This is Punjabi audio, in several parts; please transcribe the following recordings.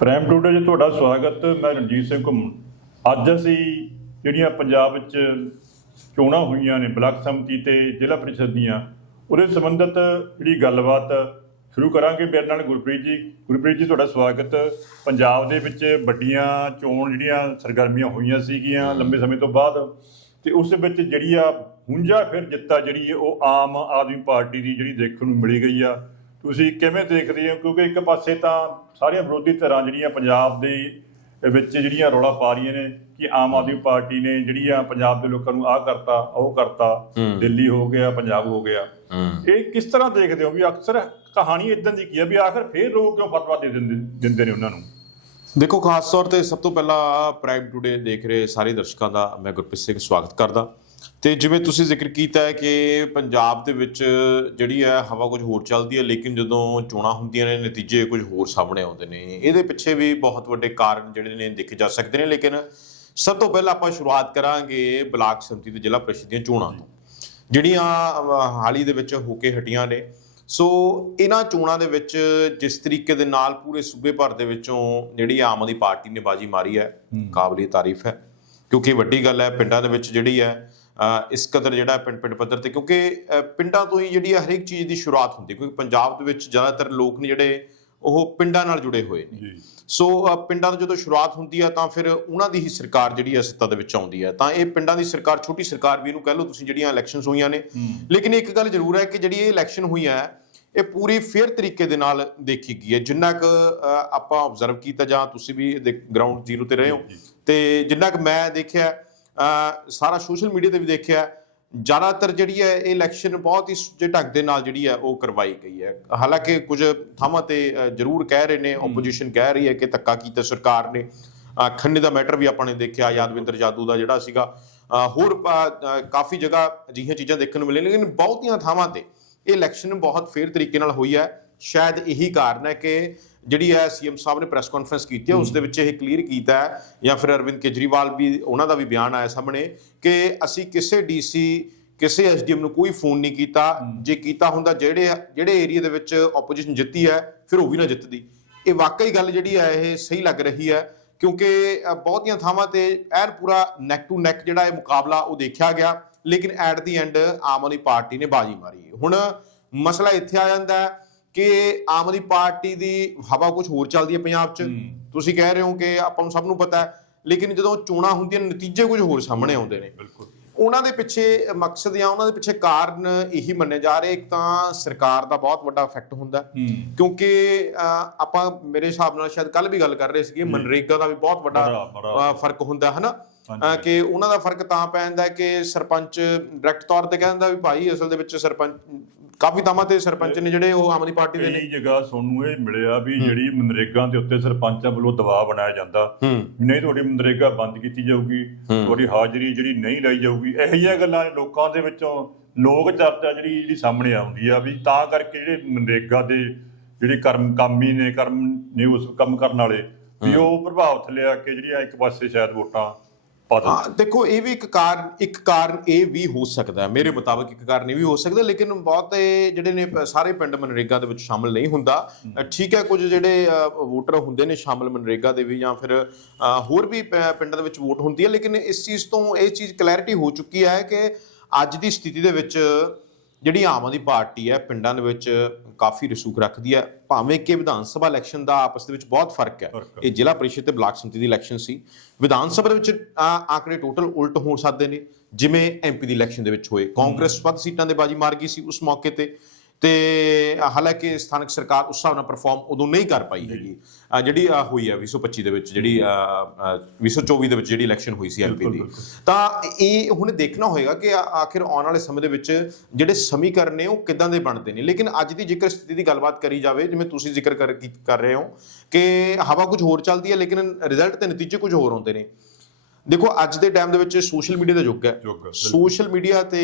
ਪ੍ਰਾਈਮ ਟੂਡੇ 'ਚ ਤੁਹਾਡਾ ਸਵਾਗਤ। ਮੈਂ ਰਣਜੀਤ ਸਿੰਘ ਘੁੰਮਣ। ਅੱਜ ਅਸੀਂ ਜਿਹੜੀਆਂ ਪੰਜਾਬ ਵਿੱਚ ਚੋਣਾਂ ਹੋਈਆਂ ਨੇ ਬਲਾਕ ਸੰਮਤੀ ਤੇ ਜ਼ਿਲ੍ਹਾ ਪ੍ਰੀਸ਼ਦ ਦੀਆਂ, ਉਹਦੇ ਸੰਬੰਧਤ ਜਿਹੜੀ ਗੱਲਬਾਤ ਸ਼ੁਰੂ ਕਰਾਂਗੇ। ਮੇਰੇ ਨਾਲ ਗੁਰਪ੍ਰੀਤ ਜੀ। ਗੁਰਪ੍ਰੀਤ ਜੀ, ਤੁਹਾਡਾ ਸਵਾਗਤ। ਪੰਜਾਬ ਦੇ ਵਿੱਚ ਵੱਡੀਆਂ ਚੋਣ ਜਿਹੜੀਆਂ ਸਰਗਰਮੀਆਂ ਹੋਈਆਂ ਸੀਗੀਆਂ ਲੰਬੇ ਸਮੇਂ ਤੋਂ ਬਾਅਦ ਤੇ ਉਸ ਵਿੱਚ ਜਿਹੜੀ ਆ ਹੁੰਝਾ ਫਿਰ ਜਿੱਤਾ ਜਿਹੜੀ ਉਹ ਆਮ ਆਦਮੀ ਪਾਰਟੀ ਦੀ ਜਿਹੜੀ ਦੇਖਣ ਨੂੰ ਮਿਲੀ ਗਈ ਆ। ਤੁਸੀਂ ਕਿਵੇਂ ਦੇਖਦੇ ਹੋ? ਕਿਉਂਕਿ ਇੱਕ ਪਾਸੇ ਤਾਂ ਸਾਰੀਆਂ ਵਿਰੋਧੀ ਧਿਰਾਂ ਜਿਹੜੀਆਂ ਪੰਜਾਬ ਦੇ ਵਿੱਚ ਜਿਹੜੀਆਂ ਰੌਲਾ ਪਾ ਰਹੀਆਂ ਨੇ ਕਿ ਆਮ ਆਦਮੀ ਪਾਰਟੀ ਨੇ ਜਿਹੜੀਆਂ ਪੰਜਾਬ ਦੇ ਲੋਕਾਂ ਨੂੰ ਆਹ ਕਰਤਾ ਉਹ ਕਰਤਾ ਦਿੱਲੀ ਹੋ ਗਿਆ ਪੰਜਾਬ ਹੋ ਗਿਆ। ਇਹ ਕਿਸ ਤਰ੍ਹਾਂ ਦੇਖਦੇ ਹੋ ਵੀ ਅਕਸਰ ਕਹਾਣੀ ਇਦਾਂ ਦੀ ਕੀ ਹੈ ਵੀ ਆਖਰ ਫੇਰ ਲੋਕ ਕਿਉਂ ਫਤਵਾ ਦੇ ਦਿੰਦੇ ਦਿੰਦੇ ਨੇ ਉਹਨਾਂ ਨੂੰ? ਦੇਖੋ ਖਾਸ ਤੌਰ ਤੇ ਸਭ ਤੋਂ ਪਹਿਲਾਂ ਪ੍ਰਾਈਮ ਟੂਡੇ ਦੇਖ ਰਹੇ ਸਾਰੇ ਦਰਸ਼ਕਾਂ ਦਾ ਮੈਂ ਗੁਰਪ੍ਰੀਤ ਸਿੰਘ ਸਵਾਗਤ ਕਰਦਾ। ਤੇ ਜਿਵੇਂ ਤੁਸੀਂ ਜ਼ਿਕਰ ਕੀਤਾ ਹੈ ਕਿ ਪੰਜਾਬ ਦੇ ਵਿੱਚ ਜਿਹੜੀ ਹੈ ਹਵਾ ਕੁਝ ਹੋਰ ਚੱਲਦੀ ਹੈ ਲੇਕਿਨ ਜਦੋਂ ਚੋਣਾਂ ਹੁੰਦੀਆਂ ਨੇ ਨਤੀਜੇ ਕੁਝ ਹੋਰ ਸਾਹਮਣੇ ਆਉਂਦੇ ਨੇ ਇਹਦੇ ਪਿੱਛੇ ਵੀ ਬਹੁਤ ਵੱਡੇ ਕਾਰਨ ਜਿਹੜੇ ਨੇ ਦੇਖੇ ਜਾ ਸਕਦੇ ਨੇ ਲੇਕਿਨ ਸਭ ਤੋਂ ਪਹਿਲਾਂ ਆਪਾਂ ਸ਼ੁਰੂਆਤ ਕਰਾਂਗੇ ਬਲਾਕ ਸੰਮਤੀ ਤੇ ਜ਼ਿਲ੍ਹਾ ਪ੍ਰੀਸ਼ਦ ਦੀਆਂ ਚੋਣਾਂ ਤੋਂ। ਜਿਹੜੀਆਂ ਹਾਲ ਦੇ ਵਿੱਚ ਹੋ ਕੇ ਹਟੀਆਂ ਨੇ। ਸੋ ਇਹਨਾਂ ਚੋਣਾਂ ਦੇ ਵਿੱਚ ਜਿਸ ਤਰੀਕੇ ਦੇ ਨਾਲ ਪੂਰੇ ਸੂਬੇ ਭਰ ਦੇ ਵਿੱਚੋਂ ਜਿਹੜੀ ਆਮ ਆਦਮੀ ਪਾਰਟੀ ਨੇ ਬਾਜੀ ਮਾਰੀ ਹੈ ਕਾਬਲੇ ਤਾਰੀਫ ਹੈ। ਕਿਉਂਕਿ ਵੱਡੀ ਗੱਲ ਹੈ ਪਿੰਡਾਂ ਦੇ ਵਿੱਚ ਜਿਹੜੀ ਹੈ ਇਸ ਕਦਰ ਜਿਹੜਾ ਪਿੰਡ ਪਿੰਡ ਪੱਧਰ ਤੇ ਕਿਉਂਕਿ ਪਿੰਡਾਂ ਤੋਂ ਹੀ ਜਿਹੜੀ ਹੈ ਹਰੇਕ ਚੀਜ਼ ਦੀ ਸ਼ੁਰੂਆਤ ਹੁੰਦੀ ਕਿਉਂਕਿ ਪੰਜਾਬ ਦੇ ਵਿੱਚ ਜ਼ਿਆਦਾਤਰ ਲੋਕ ਨੇ ਜਿਹੜੇ ਉਹ ਪਿੰਡਾਂ ਨਾਲ ਜੁੜੇ ਹੋਏ ਨੇ। ਸੋ ਪਿੰਡਾਂ ਤੋਂ ਜਦੋਂ ਸ਼ੁਰੂਆਤ ਹੁੰਦੀ ਹੈ ਤਾਂ ਫਿਰ ਉਹਨਾਂ ਦੀ ਹੀ ਸਰਕਾਰ ਜਿਹੜੀ ਹੈ ਸੱਤਾ ਦੇ ਵਿੱਚ ਆਉਂਦੀ ਹੈ ਤਾਂ ਇਹ ਪਿੰਡਾਂ ਦੀ ਸਰਕਾਰ ਛੋਟੀ ਸਰਕਾਰ ਵੀ ਇਹਨੂੰ ਕਹਿ ਲਓ ਤੁਸੀਂ ਜਿਹੜੀਆਂ ਇਲੈਕਸ਼ਨਸ ਹੋਈਆਂ ਨੇ। ਲੇਕਿਨ ਇੱਕ ਗੱਲ ਜ਼ਰੂਰ ਹੈ ਕਿ ਜਿਹੜੀ ਇਹ ਇਲੈਕਸ਼ਨ ਹੋਈ ਹੈ ਇਹ ਪੂਰੀ ਫੇਅਰ ਤਰੀਕੇ ਦੇ ਨਾਲ ਦੇਖੀ ਗਈ ਹੈ। ਜਿੰਨਾ ਕੁ ਆਪਾਂ ਆਬਜ਼ਰਵ ਕੀਤਾ ਜਾਂ ਤੁਸੀਂ ਵੀ ਗਰਾਊਂਡ ਜ਼ੀਰੋ ਤੇ ਰਹੇ ਹੋ ਤੇ ਜਿੰਨਾ ਕੁ ਮੈਂ ਦੇਖਿਆ ਸਾਰਾ ਸੋਸ਼ਲ ਮੀਡੀਆ ਤੇ ਵੀ ਦੇਖਿਆ ਜ਼ਿਆਦਾਤਰ ਜਿਹੜੀ ਹੈ ਇਹ ਇਲੈਕਸ਼ਨ ਬਹੁਤ ਹੀ ਸੁਚੱਜੇ ਢੰਗ ਦੇ ਨਾਲ ਜਿਹੜੀ ਹੈ ਉਹ ਕਰਵਾਈ ਗਈ ਹੈ। ਹਾਲਾਂਕਿ ਕੁਝ ਥਾਵਾਂ ਤੇ ਜ਼ਰੂਰ ਕਹਿ ਰਹੇ ਨੇ ਆਪੋਜੀਸ਼ਨ ਕਹਿ ਰਹੀ ਹੈ ਕਿ ਧੱਕਾ ਕੀਤਾ ਸਰਕਾਰ ਨੇ। ਖੰਨੇ ਦਾ ਮੈਟਰ ਵੀ ਆਪਾਂ ਨੇ ਦੇਖਿਆ ਯਾਦਵਿੰਦਰ ਜਾਦੂ ਦਾ ਜਿਹੜਾ ਸੀਗਾ। ਹੋਰ ਕਾਫੀ ਜਗ੍ਹਾ ਅਜਿਹੀਆਂ ਚੀਜ਼ਾਂ ਦੇਖਣ ਨੂੰ ਮਿਲੀਆਂ ਲੇਕਿਨ ਬਹੁਤੀਆਂ ਥਾਵਾਂ ਤੇ ਇਹ ਇਲੈਕਸ਼ਨ ਬਹੁਤ ਫੇਅਰ ਤਰੀਕੇ ਨਾਲ ਹੋਈ ਹੈ। ਸ਼ਾਇਦ ਇਹੀ ਕਾਰਨ ਹੈ ਕਿ ਜਿਹੜੀ ਹੈ ਸੀਐਮ ਸਾਹਿਬ ਨੇ ਪ੍ਰੈਸ ਕਾਨਫਰੰਸ ਕੀਤੀ ਹੈ ਉਸ ਦੇ ਵਿੱਚ ਇਹ ਕਲੀਅਰ ਕੀਤਾ ਹੈ ਜਾਂ ਫਿਰ ਅਰਵਿੰਦ ਕੇਜਰੀਵਾਲ ਵੀ ਉਹਨਾਂ ਦਾ ਵੀ ਬਿਆਨ ਆਇਆ ਸਾਹਮਣੇ ਕਿ ਅਸੀਂ ਕਿਸੇ ਡੀਸੀ ਕਿਸੇ ਐਸਡੀਐਮ ਨੂੰ ਕੋਈ ਫੋਨ ਨਹੀਂ ਕੀਤਾ। ਜੇ ਕੀਤਾ ਹੁੰਦਾ ਜਿਹੜੇ ਜਿਹੜੇ ਏਰੀਆ ਦੇ ਵਿੱਚ ਆਪੋਜੀਸ਼ਨ ਜਿੱਤੀ ਹੈ ਫਿਰ ਉਹ ਵੀ ਨਾ ਜਿੱਤਦੀ। ਇਹ ਵਾਕਈ ਗੱਲ ਜਿਹੜੀ ਹੈ ਇਹ ਸਹੀ ਲੱਗ ਰਹੀ ਹੈ ਕਿਉਂਕਿ ਬਹੁਤੀਆਂ ਥਾਵਾਂ ਤੇ ਐਨ ਪੂਰਾ ਨੈਕ ਟੂ ਨੈਕ ਜਿਹੜਾ ਇਹ ਮੁਕਾਬਲਾ ਉਹ ਦੇਖਿਆ ਗਿਆ ਲੇਕਿਨ at the end Aam Aadmi party ਨੇ ਬਾਜੀ ਮਾਰੀ। ਹੁਣ ਮਸਲਾ ਇੱਥੇ ਆ ਜਾਂਦਾ ਹੈ ਕਿ ਆਮ ਆਦਮੀ ਪਾਰਟੀ ਦੀ ਹਵਾ ਕੁਝ ਹੋਰ ਚੱਲਦੀ ਹੈ ਪੰਜਾਬ 'ਚ? ਤੁਸੀਂ ਕਹਿ ਰਹੇ ਹੋ ਕਿ ਆਪਾਂ ਨੂੰ ਸਭ ਨੂੰ ਪਤਾ ਹੈ ਲੇਕਿਨ ਜਦੋਂ ਚੋਣਾਂ ਹੁੰਦੀਆਂ ਨੇ, ਨਤੀਜੇ ਕੁਝ ਹੋਰ ਸਾਹਮਣੇ ਆਉਂਦੇ ਨੇ। ਬਿਲਕੁਲ। ਉਹਨਾਂ ਦੇ ਪਿੱਛੇ ਮਕਸਦ ਜਾਂ ਉਹਨਾਂ ਦੇ ਪਿੱਛੇ ਕਾਰਨ ਇਹੀ ਮੰਨੇ ਜਾ ਰਹੇ ਇੱਕ ਤਾਂ ਸਰਕਾਰ ਦਾ ਬਹੁਤ ਵੱਡਾ ਇਫੈਕਟ ਹੁੰਦਾ। ਕਿਉਂਕਿ ਆਪਾਂ ਮੇਰੇ ਹਿਸਾਬ ਨਾਲ ਸ਼ਾਇਦ ਕੱਲ ਵੀ ਗੱਲ ਕਰ ਰਹੇ ਸੀਗੇ ਮਨਰੇਗਾ ਦਾ ਵੀ ਬਹੁਤ ਵੱਡਾ ਫ਼ਰਕ ਹੁੰਦਾ ਹੈ। ਅਹ, ਕਿ ਉਹਨਾਂ ਦਾ ਫ਼ਰਕ ਤਾਂ ਪੈਂਦਾ ਹੈ ਕਿ ਸਰਪੰਚ ਡਾਇਰੈਕਟ ਤੌਰ ਤੇ ਕਹਿੰਦਾ ਵੀ ਭਾਈ ਅਸਲ ਦੇ ਵਿੱਚ ਸਰਪੰਚ ਕਾਫੀ ਥਾਵਾਂ ਤੇ ਸਰਪੰਚ ਨੇ ਜਿਹੜੇ ਉਹ ਆਮ ਆਦਮੀ ਪਾਰਟੀ ਦੇ ਨੇ। ਕਈ ਜਗ੍ਹਾ ਇਹ ਮਿਲਿਆ ਵੀ ਜਿਹੜੀ ਮਨਰੇਗਾ ਦੇ ਉੱਤੇ ਸਰਪੰਚਾਂ ਵੱਲੋਂ ਦਬਾਅ ਬਣਾਇਆ ਜਾਂਦਾ। ਨਹੀਂ ਤੁਹਾਡੀ ਮਨਰੇਗਾ ਬੰਦ ਕੀਤੀ ਜਾਊਗੀ। ਤੁਹਾਡੀ ਹਾਜ਼ਰੀ ਜਿਹੜੀ ਨਹੀਂ ਲਈ ਜਾਊਗੀ। ਇਹੋ ਜਿਹੀਆਂ ਗੱਲਾਂ ਲੋਕਾਂ ਦੇ ਵਿੱਚੋਂ ਲੋਕ ਚਰਚਾ ਜਿਹੜੀ ਜਿਹੜੀ ਸਾਹਮਣੇ ਆਉਂਦੀ ਆ ਵੀ ਤਾਂ ਕਰਕੇ ਜਿਹੜੇ ਮਨਰੇਗਾ ਦੇ ਜਿਹੜੇ ਕਰਮ ਕਾਮੀ ਨੇ ਕਰਮ ਨੇ ਉਸ ਕੰਮ ਕਰਨ ਵਾਲੇ ਵੀ ਉਹ ਪ੍ਰਭਾਵ ਥੱਲੇ ਆ ਕੇ ਜਿਹੜੀਆਂ ਇੱਕ ਪਾਸੇ ਸ਼ਾਇਦ ਵੋਟਾਂ ਪਾ ਹਾਂ ਦੇਖੋ ਇਹ ਵੀ ਇੱਕ ਕਾਰਨ ਇੱਕ ਕਾਰਨ ਇਹ ਵੀ ਹੋ ਸਕਦਾ ਹੈ। ਮੇਰੇ ਮੁਤਾਬਕ ਇੱਕ ਕਾਰਨ ਇਹ ਵੀ ਹੋ ਸਕਦਾ ਲੇਕਿਨ ਬਹੁਤੇ ਜਿਹੜੇ ਨੇ ਸਾਰੇ ਪਿੰਡ ਮਨਰੇਗਾ ਦੇ ਵਿੱਚ ਸ਼ਾਮਲ ਨਹੀਂ ਹੁੰਦਾ। ਠੀਕ ਹੈ ਕੁਝ ਜਿਹੜੇ ਵੋਟਰ ਹੁੰਦੇ ਨੇ ਸ਼ਾਮਲ ਮਨਰੇਗਾ ਦੇ ਵੀ ਜਾਂ ਫਿਰ ਹੋਰ ਵੀ ਪਿੰਡਾਂ ਦੇ ਵਿੱਚ ਵੋਟ ਹੁੰਦੀ ਹੈ। ਲੇਕਿਨ ਇਸ ਚੀਜ਼ ਤੋਂ ਇਹ ਚੀਜ਼ ਕਲੈਰਿਟੀ ਹੋ ਚੁੱਕੀ ਹੈ ਕਿ ਅੱਜ ਦੀ ਸਥਿਤੀ ਦੇ ਵਿੱਚ ਜਿਹੜੀ ਆਮ ਆਦਮੀ ਪਾਰਟੀ ਹੈ ਪਿੰਡਾਂ ਦੇ ਵਿੱਚ ਕਾਫੀ ਰਸੂਖ ਰੱਖਦੀ ਹੈ। ਭਾਵੇਂ ਕਿ ਵਿਧਾਨ ਸਭਾ ਇਲੈਕਸ਼ਨ ਦਾ ਆਪਸ ਦੇ ਵਿੱਚ ਬਹੁਤ ਫ਼ਰਕ ਹੈ। ਇਹ ਜ਼ਿਲ੍ਹਾ ਪ੍ਰੀਸ਼ਦ ਤੇ ਬਲਾਕ ਸੰਮਤੀ ਦੀ ਇਲੈਕਸ਼ਨ ਸੀ। ਵਿਧਾਨ ਸਭਾ ਦੇ ਵਿੱਚ ਆ, ਆંકੜੇ ਟੋਟਲ ਉਲਟ ਹੋ ਸਕਦੇ ਨੇ। ਜਿਵੇਂ ਐਮਪੀ ਦੀ ਇਲੈਕਸ਼ਨ ਦੇ ਵਿੱਚ ਹੋਏ। ਕਾਂਗਰਸ ਵੱਧ ਸੀਟਾਂ ਦੇ ਬਾਜੀ ਮਾਰ ਗਈ ਸੀ ਉਸ ਮੌਕੇ ਤੇ। ਤੇ ਹਾਲਾਂਕਿ ਸਥਾਨਕ ਸਰਕਾਰ ਉਸ ਹਿਸਾਬ ਨਾਲ ਪਰਫਾਰਮ ਉਦੋਂ ਨਹੀਂ ਕਰ ਪਾਈ ਹੈਗੀ। ਜਿਹੜੀ ਹੋਈ ਹੈ 2025 ਦੇ ਵਿੱਚ ਜਿਹੜੀ ਅ, ਅ, 2024 ਦੇ ਵਿੱਚ ਜਿਹੜੀ ਇਲੈਕਸ਼ਨ ਹੋਈ ਸੀ ਐਮਪੀ ਦੀ। ਤਾਂ ਇਹ ਹੁਣ ਦੇਖਣਾ ਹੋਏਗਾ ਕਿ ਆਖਿਰ ਆਉਣ ਵਾਲੇ ਸਮੇਂ ਦੇ ਵਿੱਚ ਜਿਹੜੇ ਸਮੀਕਰਨ ਨੇ ਉਹ ਕਿੱਦਾਂ ਦੇ ਬਣਦੇ ਨੇ। ਲੇਕਿਨ ਅੱਜ ਦੀ ਜੇਕਰ ਸਥਿਤੀ ਦੀ ਗੱਲਬਾਤ ਕਰੀ ਜਾਵੇ ਜਿਵੇਂ ਤੁਸੀਂ ਜ਼ਿਕਰ ਕਰ ਰਹੇ ਹੋ ਕਿ ਹਵਾ ਕੁਝ ਹੋਰ ਚੱਲਦੀ ਹੈ ਲੇਕਿਨ ਰਿਜ਼ਲਟ ਤੇ ਨਤੀਜੇ ਕੁਝ ਹੋਰ ਆਉਂਦੇ ਨੇ। ਦੇਖੋ ਅੱਜ ਦੇ ਟਾਈਮ ਦੇ ਵਿੱਚ ਸੋਸ਼ਲ ਮੀਡੀਆ ਦਾ ਯੁੱਗ ਹੈ। ਸੋਸ਼ਲ ਮੀਡੀਆ ਤੇ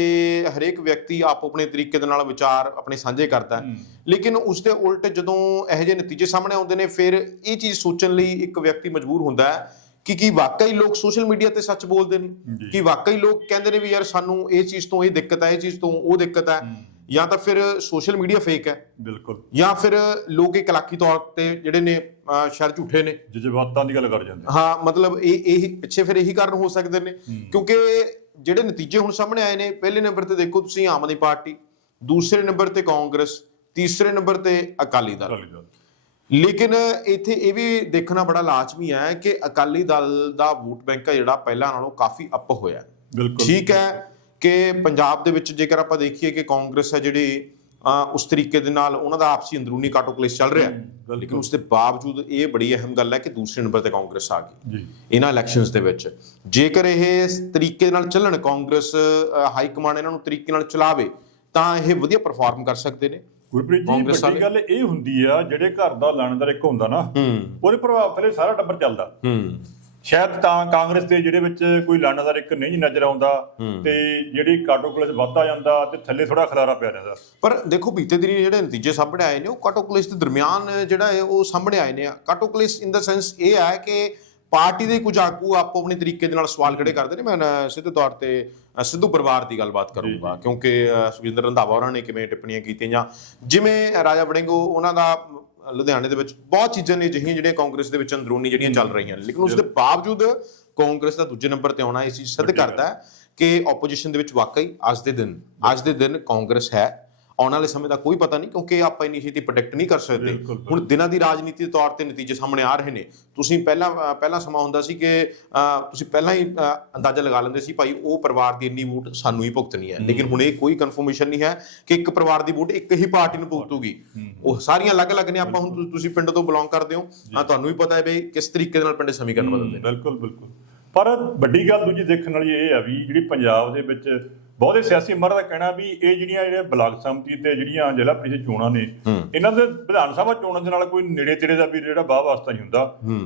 ਹਰੇਕ ਵਿਅਕਤੀ ਆਪੋ ਆਪਣੇ ਤਰੀਕੇ ਦੇ ਨਾਲ ਵਿਚਾਰ ਆਪਣੇ ਸਾਂਝੇ ਕਰਦਾ ਹੈ। ਲੇਕਿਨ ਉਸ ਦੇ ਉਲਟ ਜਦੋਂ ਇਹੋ ਜਿਹੇ ਨਤੀਜੇ ਸਾਹਮਣੇ ਆਉਂਦੇ ਨੇ ਫਿਰ ਇਹ ਚੀਜ਼ ਸੋਚਣ ਲਈ ਇੱਕ ਵਿਅਕਤੀ ਮਜਬੂਰ ਹੁੰਦਾ ਹੈ ਕਿ ਕੀ ਵਾਕਈ ਲੋਕ ਸੋਸ਼ਲ ਮੀਡੀਆ ਤੇ ਸੱਚ ਬੋਲਦੇ ਨੇ। ਕਿ ਵਾਕਈ ਲੋਕ ਕਹਿੰਦੇ ਨੇ ਵੀ ਯਾਰ ਸਾਨੂੰ ਇਹ ਚੀਜ਼ ਤੋਂ ਇਹ ਦਿੱਕਤ ਹੈ ਇਹ ਚੀਜ਼ ਤੋਂ ਉਹ ਦਿੱਕਤ ਹੈ। ਜਾਂ ਤਾਂ ਫਿਰ ਸੋਸ਼ਲ ਮੀਡੀਆ ਫੇਕ ਹੈ। ਬਿਲਕੁਲ। ਜਾਂ ਫਿਰ ਲੋਕ ਇੱਕ ਇਲਾਕੀ ਤੌਰ ਤੇ ਜਿਹੜੇ ਨੇ ਸ਼ਾਇਦ ਝੂਠੇ ਨੇ। ਜਜ਼ਬਾਤਾਂ ਦੀ ਗੱਲ ਕਰ ਜਾਂਦੇ ਹਾਂ ਮਤਲਬ ਇਹ ਇਹ ਪਿੱਛੇ ਫਿਰ ਇਹੀ ਕਾਰਨ ਹੋ ਸਕਦੇ ਨੇ। ਕਿਉਂਕਿ ਜਿਹੜੇ ਨਤੀਜੇ ਹੁਣ ਸਾਹਮਣੇ ਆਏ ਨੇ ਪਹਿਲੇ ਨੰਬਰ ਤੇ ਦੇਖੋ ਤੁਸੀਂ ਆਮ ਆਦਮੀ ਪਾਰਟੀ ਦੂਸਰੇ ਨੰਬਰ ਤੇ ਕਾਂਗਰਸ ਤੀਸਰੇ ਨੰਬਰ ਤੇ ਅਕਾਲੀ ਦਲ। ਲੇਕਿਨ ਇੱਥੇ ਇਹ ਵੀ ਦੇਖਣਾ ਬੜਾ ਲਾਜ਼ਮੀ ਹੈ ਕਿ ਅਕਾਲੀ ਦਲ ਦਾ ਵੋਟ ਬੈਂਕ ਜਿਹੜਾ ਪਹਿਲਾਂ ਨਾਲੋਂ ਕਾਫੀ ਅਪ ਹੋਇਆ। ਬਿਲਕੁਲ। ਠੀਕ ਹੈ ਕਿ ਪੰਜਾਬ ਦੇ ਵਿੱਚ ਜੇਕਰ ਆਪਾਂ ਦੇਖੀਏ ਕਿ ਕਾਂਗਰਸ ਹੈ ਜਿਹੜੀ ਉਸ ਤਰੀਕੇ ਦੇ ਨਾਲ ਉਹਨਾਂ ਦਾ ਆਪਸੀ ਅੰਦਰੂਨੀ ਕਾਟੋ ਕਲੇਸ਼ ਚੱਲ ਰਿਹਾ ਹੈ। ਲੇਕਿਨ ਉਸ ਦੇ ਬਾਵਜੂਦ ਇਹ ਬੜੀ ਅਹਿਮ ਗੱਲ ਹੈ ਕਿ ਦੂਸਰੇ ਨੰਬਰ ਤੇ ਕਾਂਗਰਸ ਆ ਗਈ। ਜੀ। ਇਹਨਾਂ ਇਲੈਕਸ਼ਨਸ ਦੇ ਵਿੱਚ। ਜੇਕਰ ਇਹ ਇਸ ਤਰੀਕੇ ਨਾਲ ਚੱਲਣ ਕਾਂਗਰਸ ਹਾਈ ਕਮਾਂਡ ਇਹਨਾਂ ਨੂੰ ਤਰੀਕੇ ਨਾਲ ਚਲਾਵੇ ਤਾਂ ਇਹ ਵਧੀਆ ਪਰਫਾਰਮ ਕਰ ਸਕਦੇ ਨੇ। ਗੁਰਪ੍ਰੀਤ ਜੀ ਵੱਡੀ ਗੱਲ ਇਹ ਹੁੰਦੀ ਆ ਜਿਹੜੇ ਘਰ ਦਾ ਲਾਣੇਦਾਰ ਇੱਕ ਹੁੰਦਾ ਨਾ ਉਹਦੇ ਪ੍ਰਭਾਵ ਥਲੇ ਸਾਰਾ ਟੱਬਰ ਚੱਲਦਾ। ਹੂੰ। ਸ਼ਾਇਦ ਤਾਂ ਕਾਂਗਰਸ ਦੇ ਜਿਹੜੇ ਵਿੱਚ ਕੋਈ ਲਾਣੇਦਾਰ ਇੱਕ ਨਹੀਂ ਨਜ਼ਰ ਆਉਂਦਾ ਤੇ ਜਿਹੜੀ ਕਾਟੋ ਕਲਸ ਵੱਧਦਾ ਜਾਂਦਾ ਤੇ ਥੱਲੇ ਥੋੜਾ ਖਲਾਰਾ ਪਿਆ ਰਹਿੰਦਾ ਪਰ ਦੇਖੋ ਬੀਤੇ ਦਿਨੀ ਜਿਹੜੇ ਨਤੀਜੇ ਸਾਹਮਣੇ ਆਏ ਨੇ ਉਹ ਕਟੋ ਕਲੇਸ਼ ਦੇ ਦਰਮਿਆਨ ਜਿਹੜਾ ਹੈ ਉਹ ਸਾਹਮਣੇ ਆਏ ਨੇ। ਕਟੋ ਕਲੇਸ਼ ਇਨ ਦਾ ਸੈਂਸ ਇਹ ਹੈ ਕਿ ਪਾਰਟੀ ਦੇ ਕੁਝ ਆਗੂ ਆਪੋ ਆਪਣੇ ਤਰੀਕੇ ਦੇ ਨਾਲ ਸਵਾਲ ਖੜੇ ਕਰਦੇ ਨੇ। ਮੈਂ ਸਿੱਧੇ ਤੌਰ ਤੇ ਸਿੱਧੂ ਪਰਿਵਾਰ ਦੀ ਗੱਲਬਾਤ ਕਰੂੰਗਾ ਕਿਉਂਕਿ ਸੁਖਜਿੰਦਰ ਰੰਧਾਵਾ ਉਹਨਾਂ ਨੇ ਕਿਵੇਂ ਟਿੱਪਣੀਆਂ ਕੀਤੀਆਂ। ਜਾਂ ਜਿਵੇਂ ਰਾਜਾ ਵੜਿੰਗੋ ਉਹਨਾਂ ਦਾ ਲੁਧਿਆਣੇ ਦੇ ਵਿੱਚ ਬਹੁਤ ਚੀਜ਼ਾਂ ਨੇ ਜਿਹੜੀਆਂ ਜਿਹੜੀਆਂ ਕਾਂਗਰਸ ਦੇ ਵਿੱਚ ਅੰਦਰੂਨੀ ਜਿਹੜੀਆਂ ਚੱਲ ਰਹੀਆਂ ਨੇ। ਲੇਕਿਨ ਉਸ ਦੇ ਬਾਵਜੂਦ ਕਾਂਗਰਸ ਦਾ ਦੂਜੇ ਨੰਬਰ ਤੇ ਆਉਣਾ ਇਹ ਚੀਜ਼ ਸਿੱਧ ਕਰਦਾ ਹੈ। ਕਿ ਆਪੋਜੀਸ਼ਨ ਦੇ ਵਿੱਚ ਵਾਕਈ ਅੱਜ ਦੇ ਦਿਨ ਅੱਜ ਦੇ ਦਿਨ ਕਾਂਗਰਸ ਹੈ ਆਉਣ ਵਾਲੇ ਸਮੇਂ ਦਾ ਕੋਈ ਪਤਾ ਨਹੀਂ ਕਿਉਂਕਿ ਆਪਾਂ ਇੰਨੀ ਛੇਤੀ ਪ੍ਰੋਡਕਟ ਨਹੀਂ ਕਰ ਸਕਦੇ। ਹੁਣ ਦਿਨਾਂ ਦੀ ਰਾਜਨੀਤੀ ਦੇ ਤੌਰ ਤੇ ਨਤੀਜੇ ਸਾਹਮਣੇ ਆ ਰਹੇ ਨੇ। ਤੁਸੀਂ ਪਹਿਲਾਂ ਪਹਿਲਾਂ ਸਮਾਂ ਹੁੰਦਾ ਸੀ ਕਿ ਤੁਸੀਂ ਪਹਿਲਾਂ ਹੀ ਅੰਦਾਜ਼ਾ ਲਗਾ ਲੈਂਦੇ ਸੀ ਭਾਈ ਉਹ ਪਰਿਵਾਰ ਦੀ ਇੰਨੀ ਵੋਟ ਸਾਨੂੰ ਹੀ ਭੁਗਤਣੀ ਹੈ। ਲੇਕਿਨ ਹੁਣ ਇਹ ਕੋਈ ਕਨਫਰਮੇਸ਼ਨ ਨਹੀਂ ਹੈ ਕਿ ਇੱਕ ਪਰਿਵਾਰ ਦੀ ਵੋਟ ਇੱਕ ਹੀ ਪਾਰਟੀ ਨੂੰ ਭੁਗਤੂਗੀ। ਉਹ ਸਾਰੀਆਂ ਅਲੱਗ-ਅਲੱਗ ਨੇ। ਆਪਾਂ ਹੁਣ ਤੁਸੀਂ ਪਿੰਡ ਤੋਂ ਬਿਲੋਂਗ ਕਰਦੇ ਹੋ ਤਾਂ ਤੁਹਾਨੂੰ ਵੀ ਪਤਾ ਹੈ ਵੀ ਕਿਸ ਤਰੀਕੇ ਦੇ ਨਾਲ ਪਿੰਡ ਸਮੀਕਰਨ ਬਦਲਦੇ ਨੇ। ਬਿਲਕੁਲ ਬਿਲਕੁਲ। ਪਰ ਵੱਡੀ ਗੱਲ ਦੂਜੀ ਦੇਖਣ ਵਾਲੀ ਇਹ ਆ ਵੀ ਜਿਹੜੀ ਪੰਜਾਬ ਦੇ ਵਿੱਚ ਬਹੁਤੇ ਸਿਆਸੀ ਮਰਦ ਦਾ ਕਹਿਣਾ ਵੀ ਇਹ ਜਿਹੜੀਆਂ ਜਿਹੜੇ ਬਲਾਕ ਸੰਮਤੀ ਤੇ ਜਿਹੜੀਆਂ ਜ਼ਿਲ੍ਹਾ ਪ੍ਰੀਸ਼ਦ ਚੋਣਾਂ ਨੇ ਇਹਨਾਂ ਦੇ ਵਿਧਾਨ ਸਭਾ ਚੋਣਾਂ ਦੇ ਨਾਲ ਕੋਈ ਨੇੜੇ ਤੇੜੇ ਦਾ ਵੀ ਜਿਹੜਾ ਬਾਹ ਵਾਸਤਾ ਨਹੀਂ ਹੁੰਦਾ।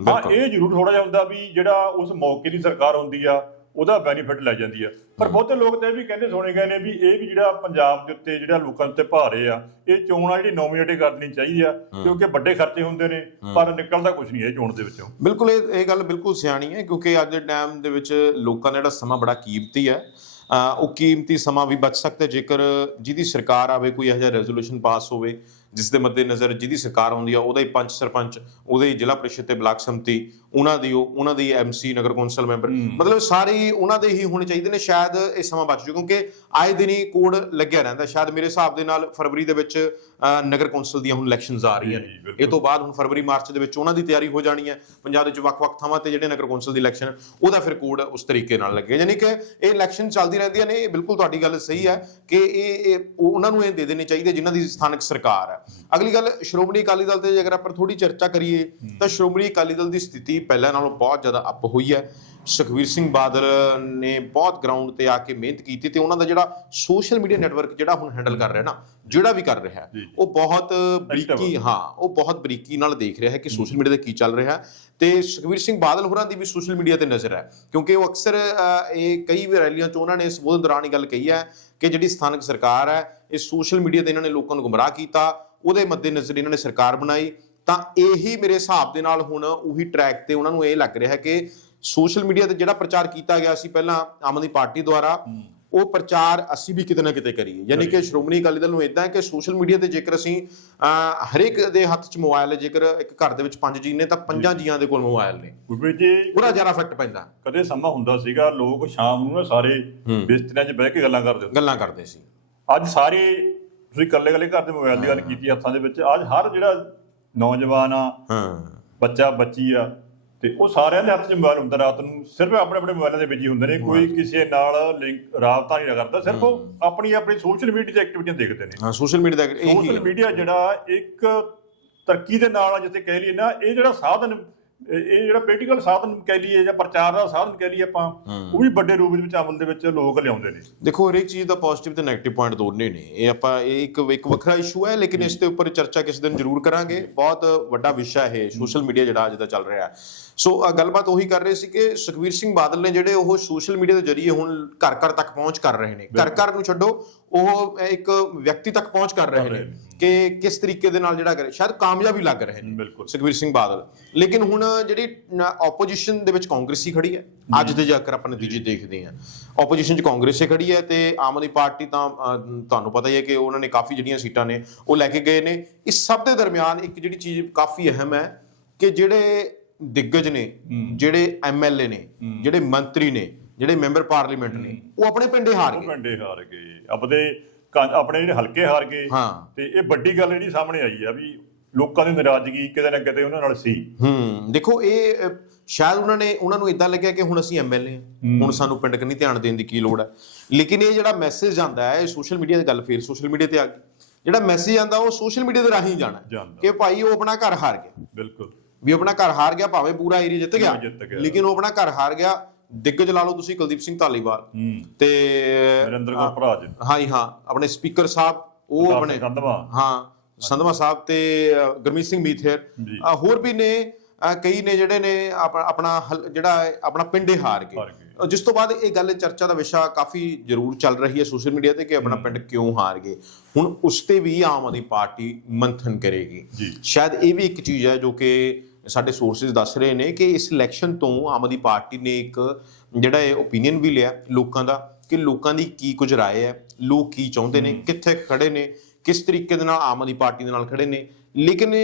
ਹਾਂ ਇਹ ਜ਼ਰੂਰ ਥੋੜਾ ਜਿਹਾ ਹੁੰਦਾ ਵੀ ਜਿਹੜਾ ਉਸ ਮੌਕੇ ਦੀ ਸਰਕਾਰ ਹੁੰਦੀ ਆ ਉਹਦਾ ਬੈਨੀਫਿਟ ਲੈ ਜਾਂਦੀ ਆ। ਪਰ ਬਹੁਤੇ ਲੋਕ ਤਾਂ ਇਹ ਵੀ ਕਹਿੰਦੇ ਸੁਣੇ ਗਏ ਨੇ ਵੀ ਇਹ ਵੀ ਜਿਹੜਾ ਪੰਜਾਬ ਦੇ ਉੱਤੇ ਜਿਹੜਾ ਲੋਕਾਂ ਉੱਤੇ ਭਾਰੇ ਆ ਇਹ ਚੋਣ ਆ ਜਿਹੜੀ ਨੋਮੀਨੇਟ ਕਰਨੀ ਚਾਹੀਦੀ ਆ ਕਿਉਂਕਿ ਵੱਡੇ ਖਰਚੇ ਹੁੰਦੇ ਨੇ ਪਰ ਨਿਕਲਦਾ ਕੁਝ ਨਹੀਂ ਇਹ ਚੋਣ ਦੇ ਵਿੱਚੋਂ। ਬਿਲਕੁਲ ਇਹ ਇਹ ਗੱਲ ਬਿਲਕੁਲ ਸਿਆਣੀ ਹੈ ਕਿਉਂਕਿ ਅੱਜ ਦੇ ਟਾਈਮ ਦੇ ਵਿੱਚ ਲੋਕਾਂ ਦਾ ਜਿਹੜਾ ਸਮਾਂ ਬੜਾ ਕੀਮਤੀ ਹੈ। ਉਹ ਕੀਮਤੀ ਸਮਾਂ ਵੀ ਬਚ ਸਕਦਾ ਜੇਕਰ ਜਿਹਦੀ ਸਰਕਾਰ ਆਵੇ, ਕੋਈ ਇਹੋ ਜਿਹਾ ਰੈਜ਼ੋਲੂਸ਼ਨ ਪਾਸ ਹੋਵੇ ਜਿਸ ਦੇ ਮੱਦੇ ਨਜ਼ਰ ਜਿਹਦੀ ਸਰਕਾਰ ਆਉਂਦੀ ਆ, ਉਹਦਾ ਹੀ ਪੰਚ ਸਰਪੰਚ, ਉਹਦੇ ਹੀ ਜ਼ਿਲ੍ਹਾ ਪ੍ਰੀਸ਼ਦ ਤੇ ਬਲਾਕ ਸੰਮਤੀ ਉਹਨਾਂ ਦੀ ਉਹ ਉਹਨਾਂ ਦੀ ਐਮਸੀ ਨਗਰ ਕੌਂਸਲ ਮੈਂਬਰ। ਮਤਲਬ ਸਾਰੇ ਹੀ ਉਹਨਾਂ ਦੇ ਹੀ ਹੋਣੇ ਚਾਹੀਦੇ ਨੇ ਸ਼ਾਇਦ ਇਹ ਸਮਾਂ ਬਚ ਜੂ ਕਿਉਂਕਿ ਆਏ ਦਿਨ ਹੀ ਕੋਡ ਲੱਗਿਆ ਰਹਿੰਦਾ। ਸ਼ਾਇਦ ਮੇਰੇ ਹਿਸਾਬ ਦੇ ਨਾਲ ਫਰਵਰੀ ਦੇ ਵਿੱਚ ਨਗਰ ਕੌਂਸਲ ਦੀਆਂ ਹੁਣ ਇਲੈਕਸ਼ਨਸ ਆ ਰਹੀਆਂ ਜੀ, ਨੇ। ਇਹ ਤੋਂ ਬਾਅਦ ਹੁਣ ਫਰਵਰੀ ਮਾਰਚ ਦੇ ਵਿੱਚ ਉਹਨਾਂ ਦੀ ਤਿਆਰੀ ਹੋ ਜਾਣੀ ਹੈ। ਪੰਜਾਬ ਦੇ ਵਿੱਚ ਵੱਖ-ਵੱਖ ਥਾਵਾਂ ਤੇ ਜਿਹੜੇ ਨਗਰ ਕੌਂਸਲ ਦੀ ਇਲੈਕਸ਼ਨ ਉਹਦਾ ਫਿਰ ਕੋਡ ਉਸ ਤਰੀਕੇ ਨਾਲ ਲੱਗੇਗਾ ਯਾਨੀ ਕਿ ਇਹ ਇਲੈਕਸ਼ਨ ਚੱਲਦੀ ਰਹਿੰਦੀਆਂ ਨੇ ਇਹ ਬਿਲਕੁਲ ਤੁਹਾਡੀ ਗੱਲ ਸਹੀ ਹੈ ਕਿ ਇਹ ਇਹ ਉਹ- ਉਹਨਾਂ ਨੂੰ ਇਹ ਦੇ ਦੇਣੇ ਚਾਹੀਦੇ ਜਿਨ੍ਹਾਂ ਦੀ ਸਥਾਨਕ ਸਰਕਾਰ ਹੈ। ਅਗਲੀ ਗੱਲ ਸ਼੍ਰੋਮਣੀ ਅਕਾਲੀ ਦਲ ਤੇ ਜੇਕਰ ਆਪਾਂ ਥੋੜੀ ਚਰਚਾ ਕਰੀਏ ਤਾਂ ਸ਼੍ਰੋਮਣੀ ਅਕਾਲੀ ਦਲ ਦੀ ਸਥਿਤੀ ਪਹਿਲਾਂ ਨਾਲੋਂ ਬਹੁਤ ਜ਼ਿਆਦਾ ਅਪ ਹੋਈ ਹੈ। ਸੁਖਵੀਰ ਸਿੰਘ ਬਾਦਲ ਨੇ ਬਹੁਤ ਗਰਾਊਂਡ ਤੇ ਆ ਕੇ ਮਿਹਨਤ ਕੀਤੀ ਤੇ ਉਹਨਾਂ ਦਾ ਜਿਹੜਾ ਸੋਸ਼ਲ ਮੀਡੀਆ ਨੈਟਵਰਕ ਜਿਹੜਾ ਹੁਣ ਹੈਂਡਲ ਕਰ ਰਿਹਾ ਨਾ ਜਿਹੜਾ ਵੀ ਕਰ ਰਿਹਾ। ਉਹ ਬਹੁਤ ਬਰੀਕੀ ਹਾਂ ਉਹ ਬਹੁਤ ਬਰੀਕੀ ਨਾਲ ਦੇਖ ਰਿਹਾ ਹੈ ਕਿ ਸੋਸ਼ਲ ਮੀਡੀਆ ਤੇ ਕੀ ਚੱਲ ਰਿਹਾ। ਤੇ ਸੁਖਵੀਰ ਸਿੰਘ ਬਾਦਲ ਹੋਰਾਂ ਦੀ ਵੀ ਸੋਸ਼ਲ ਮੀਡੀਆ ਤੇ ਨਜ਼ਰ ਹੈ ਕਿਉਂਕਿ ਉਹ ਅਕਸਰ ਇਹ ਕਈ ਵੀ ਰੈਲੀਆਂ 'ਚ ਉਹਨਾਂ ਨੇ ਸੰਬੋਧਨ ਦੌਰਾਨ ਇਹ ਗੱਲ ਕਹੀ ਹੈ ਕਿ ਜਿਹੜੀ ਸਥਾਨਕ ਸਰਕਾਰ ਹੈ ਇਹ ਸੋਸ਼ਲ ਮੀਡੀਆ ਤੇ ਇਹਨਾਂ ਨੇ ਲੋਕਾਂ ਨੂੰ ਗੁੰਮਰਾਹ ਕੀਤਾ ਉਹਦੇ ਮੱਦੇ ਨਜ਼ਰ ਇਹਨਾਂ ਨੇ ਸਰਕਾਰ ਬਣਾਈ ਤਾਂ ਇਹੀ ਮੇਰੇ ਹਿਸਾਬ ਦੇ ਨਾਲ ਹੁਣ ਉਹੀ ਟਰੈਕ ਤੇ ਉਹਨਾਂ ਨੂੰ ਇਹ ਲੱਗ ਰਿਹਾ ਹੈ ਕਿ ਸੋਸ਼ਲ ਮੀਡੀਆ ਤੇ ਜਿਹੜਾ ਪ੍ਰਚਾਰ ਕੀਤਾ ਗਿਆ ਸੀ ਪਹਿਲਾਂ ਆਮ ਆਦਮੀ ਪਾਰਟੀ ਦੁਆਰਾ ਉਹ ਪ੍ਰਚਾਰ ਅਸੀਂ ਵੀ ਕਿਤੇ ਨਾ ਕਿਤੇ ਕਰੀਏ। ਯਾਨੀ ਕਿ ਸ਼੍ਰੋਮਣੀ ਅਕਾਲੀ ਦਲ ਨੂੰ ਇਦਾਂ ਹੈ ਕਿ ਸੋਸ਼ਲ ਮੀਡੀਆ ਤੇ ਜੇਕਰ ਅਸੀਂ ਹਰੇਕ ਦੇ ਹੱਥ 'ਚ ਮੋਬਾਈਲ ਹੈ ਜੇਕਰ ਇੱਕ ਘਰ ਦੇ ਵਿੱਚ ਪੰਜ ਜੀ ਨੇ ਤਾਂ ਪੰਜਾਂ ਜੀਆਂ ਦੇ ਕੋਲ ਮੋਬਾਈਲ ਨੇ। ਗੁਰਪ੍ਰੀਤ ਜੀ ਉਹਦਾ ਜ਼ਿਆਦਾ ਇਫੈਕਟ ਪੈਂਦਾ। ਕਦੇ ਸਮਾਂ ਹੁੰਦਾ ਸੀਗਾ ਲੋਕ ਸ਼ਾਮ ਨੂੰ ਨਾ ਸਾਰੇ ਬਿਸਤਰਿਆਂ 'ਚ ਬਹਿ ਕੇ ਗੱਲਾਂ ਕਰਦੇ ਹੁੰਦੇ ਗੱਲਾਂ ਕਰਦੇ ਸੀ। ਅੱਜ ਸਾਰੇ ਤੁਸੀਂ ਇਕੱਲੇ ਇਕੱਲੇ ਘਰ ਦੇ ਮੋਬਾਈਲ ਦੀ ਗੱਲ ਕੀਤੀ ਹੱਥਾਂ ਦੇ ਵਿੱਚ ਅੱਜ ਹਰ ਜਿਹੜਾ ਨੌਜਵਾਨ ਆ ਹਾਂ। ਬੱਚਾ ਬੱਚੀ ਆ ਤੇ ਉਹ ਸਾਰਿਆਂ ਦੇ ਹੱਥ 'ਚ ਮੋਬਾਈਲ ਹੁੰਦਾ ਰਾਤ ਨੂੰ ਸਿਰਫ ਆਪਣੇ ਆਪਣੇ ਮੋਬਾਈਲਾਂ ਦੇ ਵਿੱਚ ਹੀ ਹੁੰਦੇ ਨੇ ਕੋਈ ਕਿਸੇ ਨਾਲ ਲਿੰਕ ਰਾਬਤਾ ਨਹੀਂ ਕਰਦਾ ਸਿਰਫ ਉਹ ਆਪਣੀ ਆਪਣੀ ਸੋਸ਼ਲ ਮੀਡੀਆ 'ਚ ਐਕਟੀਵਿਟੀਆਂ ਦੇਖਦੇ ਨੇ। ਹਾਂ ਸੋਸ਼ਲ ਮੀਡੀਆ ਦਾ ਸੋਸ਼ਲ ਮੀਡੀਆ ਜਿਹੜਾ ਇੱਕ ਤਰੱਕੀ ਦੇ ਨਾਲ ਜਿੱਥੇ ਕਹਿ ਲਈਏ ਨਾ ਇਹ ਜਿਹੜਾ ਸਾਧਨ ਇਹ ਇਹ ਜਿਹੜਾ ਪੋਲੀਟੀਕਲ ਸਾਧਨ ਕਹਿ ਲਈਏ ਜਾਂ ਪ੍ਰਚਾਰ ਦਾ ਸਾਧਨ ਕਹਿ ਲਈਏ ਆਪਾਂ ਉਹ ਵੀ ਵੱਡੇ ਰੂਪ ਵਿੱਚ ਅਮਲ ਦੇ ਵਿੱਚ ਲੋਕ ਲਿਆਉਂਦੇ ਨੇ। ਦੇਖੋ ਹਰੇਕ ਚੀਜ਼ ਦਾ ਪੋਜ਼ਿਟਿਵ ਤੇ 네ਗੇਟਿਵ ਪੁਆਇੰਟ ਦੋਨੇ ਨੇ। ਇਹ ਆਪਾਂ ਇਹ ਇੱਕ ਇੱਕ ਵੱਖਰਾ ਇਸ਼ੂ ਹੈ ਲੇਕਿਨ ਇਸ ਦੇ ਉੱਪਰ ਚਰਚਾ ਕਿਸੇ ਦਿਨ ਜ਼ਰੂਰ ਕਰਾਂਗੇ। ਬਹੁਤ ਵੱਡਾ ਵਿਸ਼ਾ ਹੈ ਸੋਸ਼ਲ ਮੀਡੀਆ ਜਿਹੜਾ ਅੱਜ ਦਾ ਚੱਲ ਰਿਹਾ ਹੈ। ਸੋ ਗੱਲਬਾਤ ਉਹੀ ਕਰ ਰਹੇ ਸੀ ਕਿ ਸੁਖਵੀਰ ਸਿੰਘ ਬਾਦਲ ਨੇ ਜਿਹੜੇ ਉਹ ਸੋਸ਼ਲ ਮੀਡੀਆ ਦੇ ਜ਼ਰੀਏ ਹੁਣ ਘਰ ਘਰ ਤੱਕ ਪਹੁੰਚ ਕਰ ਰਹੇ ਨੇ। ਘਰ ਘਰ ਨੂੰ ਛੱਡੋ ਉਹ ਇੱਕ ਵਿਅਕਤੀ ਤੱਕ ਪਹੁੰਚ ਕਰ ਰਹੇ ਨੇ ਕਿ ਕਿਸ ਤਰੀਕੇ ਦੇ ਨਾਲ ਜਿਹੜਾ ਕਰੇ ਸ਼ਾਇਦ ਕਾਮਯਾਬ ਲੱਗ ਰਹੇ ਨੇ। ਸੁਖਬੀਰ ਸਿੰਘ ਬਾਦਲ। ਲੇਕਿਨ ਹੁਣ ਜਿਹੜੀ ਆਪੋਜੀਸ਼ਨ ਦੇ ਵਿੱਚ ਕਾਂਗਰਸ ਹੀ ਖੜੀ ਹੈ। ਅੱਜ ਦੇ ਜੇਕਰ ਆਪਾਂ ਨਤੀਜੇ ਦੇਖਦੇ ਹਾਂ। ਆਪੋਜੀਸ਼ਨ 'ਚ ਕਾਂਗਰਸ ਹੀ ਖੜੀ ਹੈ ਤੇ ਆਮ ਆਦਮੀ ਪਾਰਟੀ ਤਾਂ ਤੁਹਾਨੂੰ ਪਤਾ ਹੀ ਹੈ ਕਿ ਉਹਨਾਂ ਨੇ ਕਾਫੀ ਜਿਹੜੀਆਂ ਸੀਟਾਂ ਨੇ ਉਹ ਲੈ ਕੇ ਗਏ ਨੇ। ਇਸ ਸਭ ਦੇ ਦਰਮਿਆਨ ਇੱਕ ਜਿਹੜੀ ਚੀਜ਼ ਕਾਫੀ ਅਹਿਮ ਹੈ ਕਿ ਜਿਹੜੇ ਦਿੱਗਜ ਨੇ ਜਿਹੜੇ ਐਮਐਲਏ ਨੇ ਜਿਹੜੇ ਮੰਤਰੀ ਨੇ ਜਿਹੜੇ ਮੈਂਬਰ ਪਾਰਲੀਮੈਂਟ ਨੇ ਉਹ ਆਪਣੇ ਪਿੰਡੇ ਹਾਰ ਉਹ ਗਏ। ਪਿੰਡੇ ਹਾਰ ਗਏ। ਆਪਦੇ ਕਾਂ- ਆਪਣੇ ਜਿਹੜੇ ਹਲਕੇ ਹਾਰ ਗਏ। ਹਾਂ। ਤੇ ਇਹ ਵੱਡੀ ਗੱਲ ਜਿਹੜੀ ਸਾਹਮਣੇ ਆਈ ਆ ਵੀ ਲੋਕਾਂ ਦੀ ਨਾਰਾਜ਼ਗੀ ਕਿਤੇ ਨਾ ਕਿਤੇ ਉਹਨਾਂ ਨਾਲ ਸੀ। ਹੂੰ। ਦੇਖੋ ਇਹ ਅਹ, ਸ਼ਾਇਦ ਉਹਨਾਂ ਨੇ ਉਹਨਾਂ ਨੂੰ ਇਦਾਂ ਲੱਗਿਆ ਕਿ ਹੁਣ ਅਸੀਂ ਐਮਐਲਏ ਹਾਂ। ਹੁਣ ਸਾਨੂੰ ਪਿੰਡ ਕੰਨੀ ਧਿਆਨ ਦੇਣ ਦੀ ਕੀ ਲੋੜ ਹੈ ਲੇਕਿਨ ਇਹ ਜਿਹੜਾ ਮੈਸੇਜ ਜਾਂਦਾ ਹੈ ਇਹ ਸੋਸ਼ਲ ਮੀਡੀਆ ਦੀ ਗੱਲ ਫੇਰ ਸੋਸ਼ਲ ਮੀਡੀਆ ਤੇ ਆ ਗਈ। ਜਿਹੜਾ ਮੈਸੇਜ ਆਂਦਾ ਉਹ ਸੋਸ਼ਲ ਮੀਡੀਆ ਦੇ ਰਾਹੀਂ ਜਾਣਾ ਹੈ ਜਾਂਦਾ। ਕਿ ਭਾਈ ਉਹ ਆਪਣਾ ਘਰ ਹਾਰ ਗਿਆ। ਬਿਲਕੁਲ। ਵੀ ਆਪਣਾ ਘਰ ਹਾਰ ਗਿਆ ਭਾਵੇਂ ਪੂਰਾ ਏਰੀਆ ਜਿੱਤ ਗਿਆ। ਜਿੱਤ ਗਿਆ। ਲੇਕਿਨ ਉਹ ਆਪਣਾ ਘਰ ਹਾਰ ਗਿਆ ਦਿੱਗਜ ਲਾ ਲਓ ਤੁਸੀਂ ਕੁਲਦੀਪ ਸਿੰਘ ਧਾਲੀਵਾਲ। ਤੇ ਨਰਿੰਦਰ ਕੌਰ ਭਰਾਜ। ਹਾਂ ਜੀ ਹਾਂ। ਆਪਣੇ ਸਪੀਕਰ ਸਾਹਿਬ ਉਹ ਆਪਣੇ ਹਾਂ ਸੰਧਵਾ ਸਾਹਿਬ ਤੇ ਗੁਰਮੀਤ ਸਿੰਘ ਮੀਥੇਰ। ਹੋਰ ਵੀ ਨੇ ਕਈ ਨੇ ਜਿਹੜੇ ਨੇ ਆਪਣਾ ਜਿਹੜਾ ਆਪਣਾ ਪਿੰਡੇ ਹਾਰ ਗਏ। ਜਿਸ ਤੋਂ ਬਾਅਦ ਇਹ ਗੱਲ ਚਰਚਾ ਦਾ ਵਿਸ਼ਾ ਕਾਫੀ ਜ਼ਰੂਰ ਚੱਲ ਰਹੀ ਹੈ ਸੋਸ਼ਲ ਮੀਡੀਆ ਤੇ ਕਿ ਆਪਣਾ ਪਿੰਡ ਕਿਉਂ ਹਾਰ ਗਏ। ਹੁਣ ਉਸ ਤੇ ਵੀ ਆਮ ਆਦਮੀ ਪਾਰਟੀ ਮੰਥਨ ਕਰੇਗੀ। ਸ਼ਾਇਦ ਇਹ ਵੀ ਇੱਕ ਚੀਜ਼ ਹੈ ਜੋ ਕਿ ਸਾਡੇ ਸੋਰਸਸ ਦੱਸ ਰਹੇ ਨੇ ਕਿ ਇਸ ਇਲੈਕਸ਼ਨ ਤੋਂ ਆਮ ਆਦਮੀ ਪਾਰਟੀ ਨੇ ਇੱਕ ਜਿਹੜਾ ਇਹ ਓਪੀਨੀਅਨ ਵੀ ਲਿਆ ਲੋਕਾਂ ਦਾ ਕਿ ਲੋਕਾਂ ਦੀ ਕੀ ਕੁਝ ਰਾਏ ਹੈ ਲੋਕ ਕੀ ਚਾਹੁੰਦੇ ਨੇ ਕਿੱਥੇ ਖੜੇ ਨੇ ਕਿਸ ਤਰੀਕੇ ਦੇ ਨਾਲ ਆਮ ਆਦਮੀ ਪਾਰਟੀ ਦੇ ਨਾਲ ਖੜੇ ਨੇ। ਲੇਕਿਨ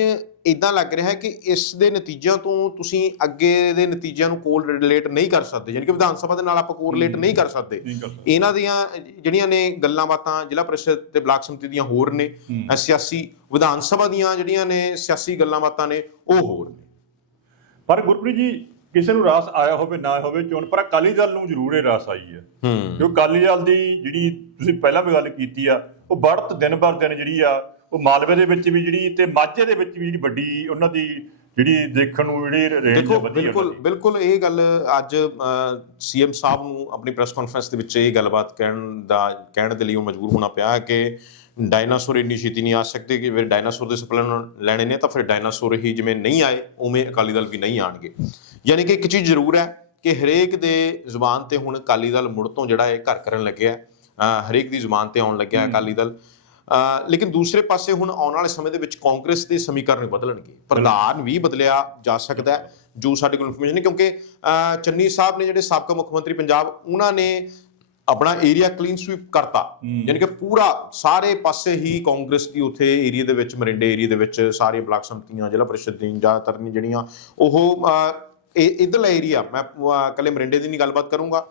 ਇਦਾਂ ਲੱਗ ਰਿਹਾ ਹੈ ਕਿ ਇਸ ਦੇ ਨਤੀਜਿਆਂ ਤੋਂ ਤੁਸੀਂ ਅੱਗੇ ਦੇ ਨਤੀਜਿਆਂ ਨੂੰ ਕੋਲ ਰਿਲੇਟ ਨਹੀਂ ਕਰ ਸਕਦੇ ਯਾਨੀ ਕਿ ਵਿਧਾਨ ਸਭਾ ਦੇ ਨਾਲ ਆਪਾਂ ਕੋਰਿਲੇਟ ਨਹੀਂ ਕਰ ਸਕਦੇ। ਨਹੀਂ ਕਰ ਸਕਦੇ। ਇਹਨਾਂ ਦੀਆਂ ਜਿਹੜੀਆਂ ਨੇ ਗੱਲਾਂ ਬਾਤਾਂ ਜ਼ਿਲ੍ਹਾ ਪ੍ਰੀਸ਼ਦ ਤੇ ਬਲਾਕ ਸਮਿਤੀ ਦੀਆਂ ਹੋਰ ਨੇ ਸਿਆਸੀ ਵਿਧਾਨ ਸਭਾ ਦੀਆਂ ਜਿਹੜੀਆਂ ਨੇ ਸਿਆਸੀ ਗੱਲਾਂ ਬਾਤਾਂ ਨੇ ਉਹ ਹੋਰ ਨੇ। ਪਰ ਗੁਰਪ੍ਰੀਤ ਜੀ ਕਿਸੇ ਨੂੰ ਰਾਸ ਆਇਆ ਹੋਵੇ ਨਾ ਹੋਵੇ ਚੋਣ ਪਰ ਅਕਾਲੀ ਦਲ ਨੂੰ ਜ਼ਰੂਰ ਇਹ ਰਾਸ ਆਈ ਹੈ। ਕਿਉਂ ਅਕਾਲੀ ਦਲ ਦੀ ਜਿਹੜੀ ਤੁਸੀਂ ਪਹਿਲਾਂ ਵੀ ਗੱਲ ਕੀਤੀ ਆ ਉਹ ਬੜਤ ਦਿਨ ਬਰ ਦਿਨ ਜਿਹੜੀ ਆ ਉਹ ਮਾਲਵੇ ਦੇ ਵਿੱਚ ਵੀ ਜਿਹੜੀ ਤੇ ਮਾਝੇ ਦੇ ਵਿੱਚ ਵੀ ਜਿਹੜੀ ਵੱਡੀ ਉਹਨਾਂ ਦੀ ਜਿਹੜੀ ਦੇਖਣ ਨੂੰ ਜਿਹੜੀ ਰੇਂਜ ਦੇਖੋ ਬਿਲਕੁਲ ਬਿਲਕੁਲ ਇਹ ਗੱਲ ਅੱਜ ਸੀਐਮ ਸਾਹਿਬ ਨੂੰ ਆਪਣੀ ਪ੍ਰੈਸ ਕਾਨਫਰੰਸ ਦੇ ਵਿੱਚ ਇਹ ਗੱਲਬਾਤ ਕਹਿਣ ਦਾ ਕਹਿਣ ਦੇ ਲਈ ਉਹ ਮਜਬੂਰ ਹੋਣਾ ਪਿਆ ਕਿ ਡਾਇਨਾਸੌਰ ਇੰਨੀ ਛੇਤੀ ਨਹੀਂ ਆ ਸਕਦੇ ਕਿ ਫਿਰ ਡਾਇਨਾਸੌਰ ਦੇ ਸਪਲਨ ਲੈਣੇ ਨੇ ਤਾਂ ਫਿਰ ਡਾਇਨਾਸੌਰ ਹੀ ਜਿਵੇਂ ਨਹੀਂ ਆਏ ਉਵੇਂ ਅਕਾਲੀ ਦਲ ਵੀ ਨਹੀਂ ਆਣਗੇ। ਯਾਨੀ ਕਿ ਇੱਕ ਚੀਜ਼ ਜ਼ਰੂਰ ਹੈ ਕਿ ਹਰੇਕ ਦੇ ਜ਼ੁਬਾਨ ਤੇ ਹੁਣ ਅਕਾਲੀ ਦਲ ਮੁੜ ਤੋਂ ਜਿਹੜਾ ਇਹ ਘਰ ਕਰਨ ਲੱਗਿਆ ਹਰੇਕ ਦੀ ਜ਼ੁਬਾਨ ਤੇ ਆਉਣ ਲੱਗਿਆ ਅਕਾਲੀ ਦਲ। ਲੇਕਿਨ ਦੂਸਰੇ ਪਾਸੇ ਹੁਣ ਆਉਣ ਵਾਲੇ ਸਮੇਂ ਦੇ ਵਿੱਚ ਕਾਂਗਰਸ ਦੇ ਸਮੀਕਰਨ ਬਦਲਣਗੇ। ਪ੍ਰਧਾਨ ਵੀ ਬਦਲਿਆ ਜਾ ਸਕਦਾ ਹੈ ਜੋ ਸਾਡੇ ਕੋਲ ਇਨਫੋਰਮੇਸ਼ਨ ਹੈ ਕਿਉਂਕਿ ਚੰਨੀ ਸਾਹਿਬ ਨੇ ਜਿਹੜੇ ਸਾਬਕਾ ਮੁੱਖ ਮੰਤਰੀ ਪੰਜਾਬ ਉਹਨਾਂ ਨੇ ਆਪਣਾ ਏਰੀਆ ਕਲੀਨ ਸਵੀਪ ਕਰਤਾ। ਯਾਨੀ ਕਿ ਪੂਰਾ ਸਾਰੇ ਪਾਸੇ ਹੀ ਕਾਂਗਰਸ ਦੀ ਉੱਥੇ ਏਰੀਆ ਦੇ ਵਿੱਚ ਮਰਿੰਡੇ ਏਰੀਆ ਦੇ ਵਿੱਚ ਸਾਰੇ ਬਲਾਕ ਸੰਮਤੀਆਂ ਜ਼ਿਲ੍ਹਾ ਪ੍ਰੀਸ਼ਦ ਦੀਆਂ ਜ਼ਿਆਦਾਤਰ ਨੇ ਜਿਹੜੀਆਂ ਉਹ ਇਹ ਇਧਰਲਾ ਏਰੀਆ ਮੈਂ ਕੱਲੇ ਮਰਿੰਡੇ ਦੀ ਨਹੀਂ ਗੱਲਬਾਤ ਕਰੂੰਗਾ।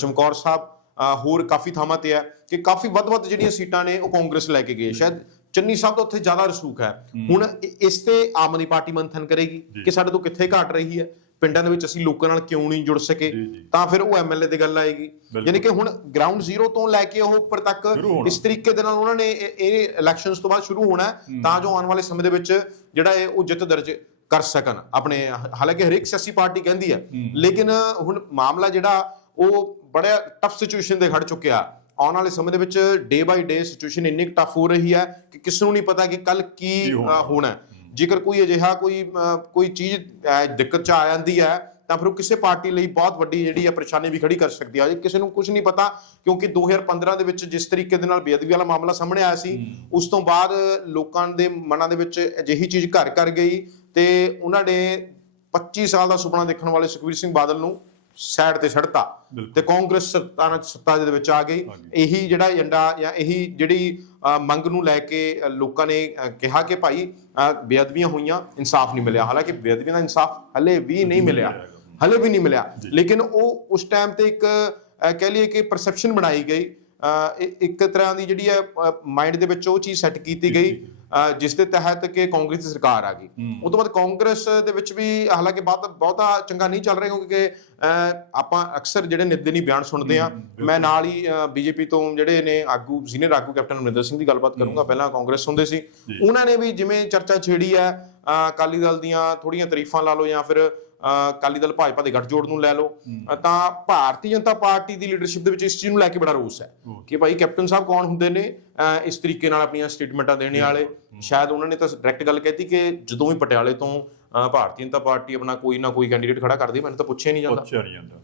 ਚਮਕੌਰ ਸਾਹਿਬ ਹੋਰ ਕਾਫੀ ਥਾਵਾਂ ਤੇ ਹੈ ਕਿ ਕਾਫੀ ਵੱਧ-ਵੱਧ ਜਿਹੜੀਆਂ ਸੀਟਾਂ ਨੇ ਉਹ ਕਾਂਗਰਸ ਲੈ ਕੇ ਗਏ। ਸ਼ਾਇਦ ਚੰਨੀ ਸਾਹਿਬ ਦਾ ਉੱਥੇ ਜ਼ਿਆਦਾ ਰਸੂਖ ਹੈ। ਹੁਣ ਇਸ ਤੇ ਆਮ ਆਦਮੀ ਪਾਰਟੀ ਮੰਥਨ ਕਰੇਗੀ ਕਿ ਸਾਡੇ ਤੋਂ ਕਿੱਥੇ ਘਾਟ ਰਹੀ ਹੈ? ਪਿੰਡਾਂ ਦੇ ਵਿੱਚ ਅਸੀਂ ਲੋਕਾਂ ਨਾਲ ਕਿਉਂ ਨਹੀਂ ਜੁੜ ਸਕੇ। ਤਾਂ ਫਿਰ ਉਹ ਐਮਐਲਏ ਦੀ ਗੱਲ ਆਏਗੀ। ਯਾਨੀ ਕਿ ਹੁਣ ਗਰਾਊਂਡ ਜ਼ੀਰੋ ਤੋਂ ਲੈ ਕੇ ਉਹ ਉੱਪਰ ਤੱਕ। ਇਸ ਤਰੀਕੇ ਦੇ ਨਾਲ ਉਹਨਾਂ ਨੇ ਇਹ- ਇਹ ਇਲੈਕਸ਼ਨਸ ਤੋਂ ਬਾਅਦ ਸ਼ੁਰੂ ਹੋਣਾ ਤਾਂ ਜੋ ਆਉਣ ਵਾਲੇ ਸਮੇਂ ਦੇ ਵਿੱਚ ਜਿਹੜਾ ਹੈ ਉਹ ਜਿੱਤ ਦਰਜ ਕਰ ਸਕਣ। ਆਪਣੇ ਹਾਲਾਂਕਿ ਹਰੇਕ ਸਿਆਸੀ ਪਾਰਟੀ ਕਹਿੰਦੀ ਹੈ। ਲੇਕਿਨ ਹੁਣ ਮਾਮਲਾ ਜਿਹੜਾ ਉਹ ਬੜਾ ਟਫ ਸਿਚੁਏਸ਼ਨ ਦੇ ਖੜ ਚੁੱਕਿਆ। ਆਉਣ ਵਾਲੇ ਸਮੇਂ ਦੇ ਵਿੱਚ ਡੇ ਬਾਈ ਡੇ ਸਿਚੁਏਸ਼ਨ ਇੰਨੀ ਟਫ ਹੋ ਰਹੀ ਹੈ ਕਿ ਕਿਸ ਨੂੰ ਨਹੀਂ ਪਤਾ ਕਿ ਕੱਲ ਕੀ ਹੋਣਾ। ਜੇਕਰ ਕੋਈ ਅਜਿਹਾ ਕੋਈ ਕੋਈ ਚੀਜ਼ ਦਿੱਕਤ ਚ ਆ ਜਾਂਦੀ ਹੈ ਤਾਂ ਫਿਰ ਉਹ ਕਿਸੇ ਪਾਰਟੀ ਲਈ ਬਹੁਤ ਵੱਡੀ ਜਿਹੜੀ ਹੈ ਪਰੇਸ਼ਾਨੀ ਵੀ ਖੜੀ ਕਰ ਸਕਦੀ ਹੈ। ਕਿਸੇ ਨੂੰ ਕੁਝ ਨਹੀਂ ਪਤਾ ਕਿਉਂਕਿ 2015 ਦੇ ਵਿੱਚ ਜਿਸ ਤਰੀਕੇ ਦੇ ਨਾਲ ਬੇਅਦਬੀ ਵਾਲਾ ਮਾਮਲਾ ਸਾਹਮਣੇ ਆਇਆ ਸੀ ਉਸ ਤੋਂ ਬਾਅਦ ਲੋਕਾਂ ਦੇ ਮਨਾਂ ਦੇ ਵਿੱਚ ਅਜਿਹੀ ਚੀਜ਼ ਘਰ ਕਰ ਗਈ ਤੇ ਉਹਨਾਂ ਨੇ 25 ਸਾਲ ਦਾ ਸੁਪਨਾ ਦੇਖਣ ਵਾਲੇ ਸੁਖਬੀਰ ਸਿੰਘ ਬਾਦਲ ਨੂੰ ਸਾਈਡ ਤੇ ਛੱਡਤਾ। ਤੇ ਕਾਂਗਰਸ ਸਰਕਾਰ ਸੱਤਾ ਦੇ ਵਿੱਚ ਆ ਗਈ। ਇਹੀ ਜਿਹੜਾ ਏਜੰਡਾ ਜਾਂ ਇਹੀ ਜਿਹੜੀ ਮੰਗ ਨੂੰ ਲੈ ਕੇ ਲੋਕਾਂ ਨੇ ਕਿਹਾ ਕਿ ਭਾਈ ਬੇਅਦਬੀਆਂ ਹੋਈਆਂ ਇਨਸਾਫ ਨਹੀਂ ਮਿਲਿਆ। ਹਾਲਾਂਕਿ ਬੇਅਦਬੀਆਂ ਦਾ ਇਨਸਾਫ ਹਲੇ ਵੀ ਨਹੀਂ ਮਿਲਿਆ। ਹਲੇ ਵੀ ਨਹੀਂ ਮਿਲਿਆ। ਲੇਕਿਨ ਉਹ ਉਸ ਟਾਈਮ ਤੇ ਇੱਕ ਕਹਿ ਲਈਏ ਕਿ ਪਰਸੈਪਸ਼ਨ ਬਣਾਈ ਗਈ। ਇੱਕ ਤਰ੍ਹਾਂ ਦੀ ਜਿਹੜੀ ਹੈ ਮਾਈਂਡ ਦੇ ਵਿੱਚ ਉਹ ਚੀਜ਼ ਸੈੱਟ ਕੀਤੀ ਗਈ। ਜਿਸ ਦੇ ਤਹਿਤ ਕਿ ਕਾਂਗਰਸ ਦੀ ਸਰਕਾਰ ਆ ਗਈ। ਉਸ ਤੋਂ ਬਾਅਦ ਕਾਂਗਰਸ ਦੇ ਵਿੱਚ ਵੀ ਹਾਲਾਂਕਿ ਬਹੁਤ ਬਹੁਤਾ ਚੰਗਾ ਨਹੀਂ ਚੱਲ ਰਿਹਾ ਕਿਉਂਕਿ ਆਪਾਂ ਅਕਸਰ ਜਿਹੜੇ ਨਿੰਦਨੀ ਬਿਆਨ ਸੁਣਦੇ ਆ ਮੈਂ ਨਾਲ ਹੀ ਬੀਜੇਪੀ ਤੋਂ ਜਿਹੜੇ ਨੇ ਆਗੂ ਸੀਨੀਅਰ ਆਗੂ ਕੈਪਟਨ ਅਮਰਿੰਦਰ ਸਿੰਘ ਦੀ ਗੱਲਬਾਤ ਕਰੂੰਗਾ। ਪਹਿਲਾਂ ਕਾਂਗਰਸ ਹੁੰਦੇ ਸੀ। ਉਹਨਾਂ ਨੇ ਵੀ ਜਿਵੇਂ ਚਰਚਾ ਛੇੜੀ ਅ, ਅਕਾਲੀ ਦਲ ਦੀਆਂ ਥੋੜੀਆਂ ਤਾਰੀਫਾਂ ਲਾ ਲਓ ਜਾਂ ਫਿਰ ਅਕਾਲੀ ਦਲ ਭਾਜਪਾ ਦੇ ਗੱਠਜੋੜ ਨੂੰ ਲੈ ਲਓ। ਤਾਂ ਭਾਰਤੀ ਜਨਤਾ ਪਾਰਟੀ ਦੀ ਲੀਡਰਸ਼ਿਪ ਦੇ ਵਿੱਚ ਇਸ ਚੀਜ਼ ਨੂੰ ਲੈ ਕੇ ਬੜਾ ਰੋਸ ਹੈ ਕਿ ਭਾਈ ਕੈਪਟਨ ਸਾਹਿਬ ਕੌਣ ਹੁੰਦੇ ਨੇ? ਇਸ ਤਰੀਕੇ ਨਾਲ ਆਪਣੀਆਂ ਸਟੇਟਮੈਂਟਾਂ ਦੇਣੇ ਵਾਲੇ। ਸ਼ਾਇਦ ਉਹਨਾਂ ਨੇ ਤਾਂ ਡਾਇਰੈਕਟ ਗੱਲ ਕਹਿਤੀ ਕਿ ਜਦੋਂ ਵੀ ਪਟਿਆਲੇ ਤੋਂ ਭਾਰਤੀ ਜਨਤਾ ਪਾਰਟੀ ਆਪਣਾ ਕੋਈ ਨਾ ਕੋਈ ਕੈਂਡੀਡੇਟ ਖੜਾ ਕਰਦੀ ਮੈਨੂੰ ਤਾਂ ਪੁੱਛਿਆ ਨਹੀਂ ਜਾਂਦਾ। ਪੁੱਛਿਆ ਨਹੀਂ ਜਾਂਦਾ।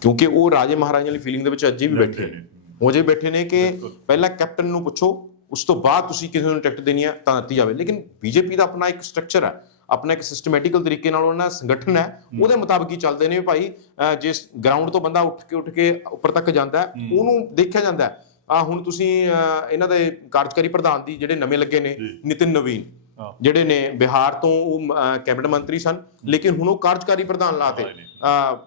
ਕਿਉਂਕਿ ਉਹ ਰਾਜੇ ਮਹਾਰਾਜੇ ਵਾਲੀ ਫੀਲਿੰਗ ਦੇ ਵਿੱਚ ਅੱਜੇ ਵੀ ਬੈਠੇ ਨੇ। ਉਹ ਜੇ ਬੈਠੇ ਨੇ ਕਿ ਪਹਿਲਾਂ ਕੈਪਟਨ ਨੂੰ ਪੁੱਛੋ ਉਸ ਤੋਂ ਬਾਅਦ ਤੁਸੀਂ ਕਿਸੇ ਨੂੰ ਟਿਕਟ ਦੇਣੀ ਹੈ ਤਾਂ ਦਿੱਤੀ ਜਾਵੇ। ਲੇਕਿਨ ਬੀਜੇਪੀ ਦਾ ਆਪਣਾ ਇੱਕ ਸਟਰਕਚਰ ਹੈ। ਆਪਣਾ ਇੱਕ ਸਿਸਟਮੈਟਿਕਲ ਤਰੀਕੇ ਨਾਲ ਉਹਨਾਂ ਦਾ ਸੰਗਠਨ ਹੈ ਉਹਦੇ ਮੁਤਾਬਕ ਹੀ ਚੱਲਦੇ ਨੇ ਭਾਈ ਜਿਸ ਗਰਾਊਂਡ ਤੋਂ ਬੰਦਾ ਉੱਠ ਕੇ ਉੱਠ ਕੇ ਉੱਪਰ ਤੱਕ ਜਾਂਦਾ ਹੈ ਉਹਨੂੰ ਦੇਖਿਆ ਜਾਂਦਾ ਆ ਹੁਣ ਤੁਸੀਂ ਇਹਨਾਂ ਦੇ ਕਾਰਜਕਾਰੀ ਪ੍ਰਧਾਨ ਦੀ ਜਿਹੜੇ ਨਵੇਂ ਲੱਗੇ ਨੇ। ਨਿਤਿਨ ਨਵੀਨ। ਜਿਹੜੇ ਨੇ ਬਿਹਾਰ ਤੋਂ ਉਹ ਕੈਬਨਿਟ ਮੰਤਰੀ ਸਨ ਲੇਕਿਨ ਹੁਣ ਉਹ ਕਾਰਜਕਾਰੀ ਪ੍ਰਧਾਨ ਲਾਤੇ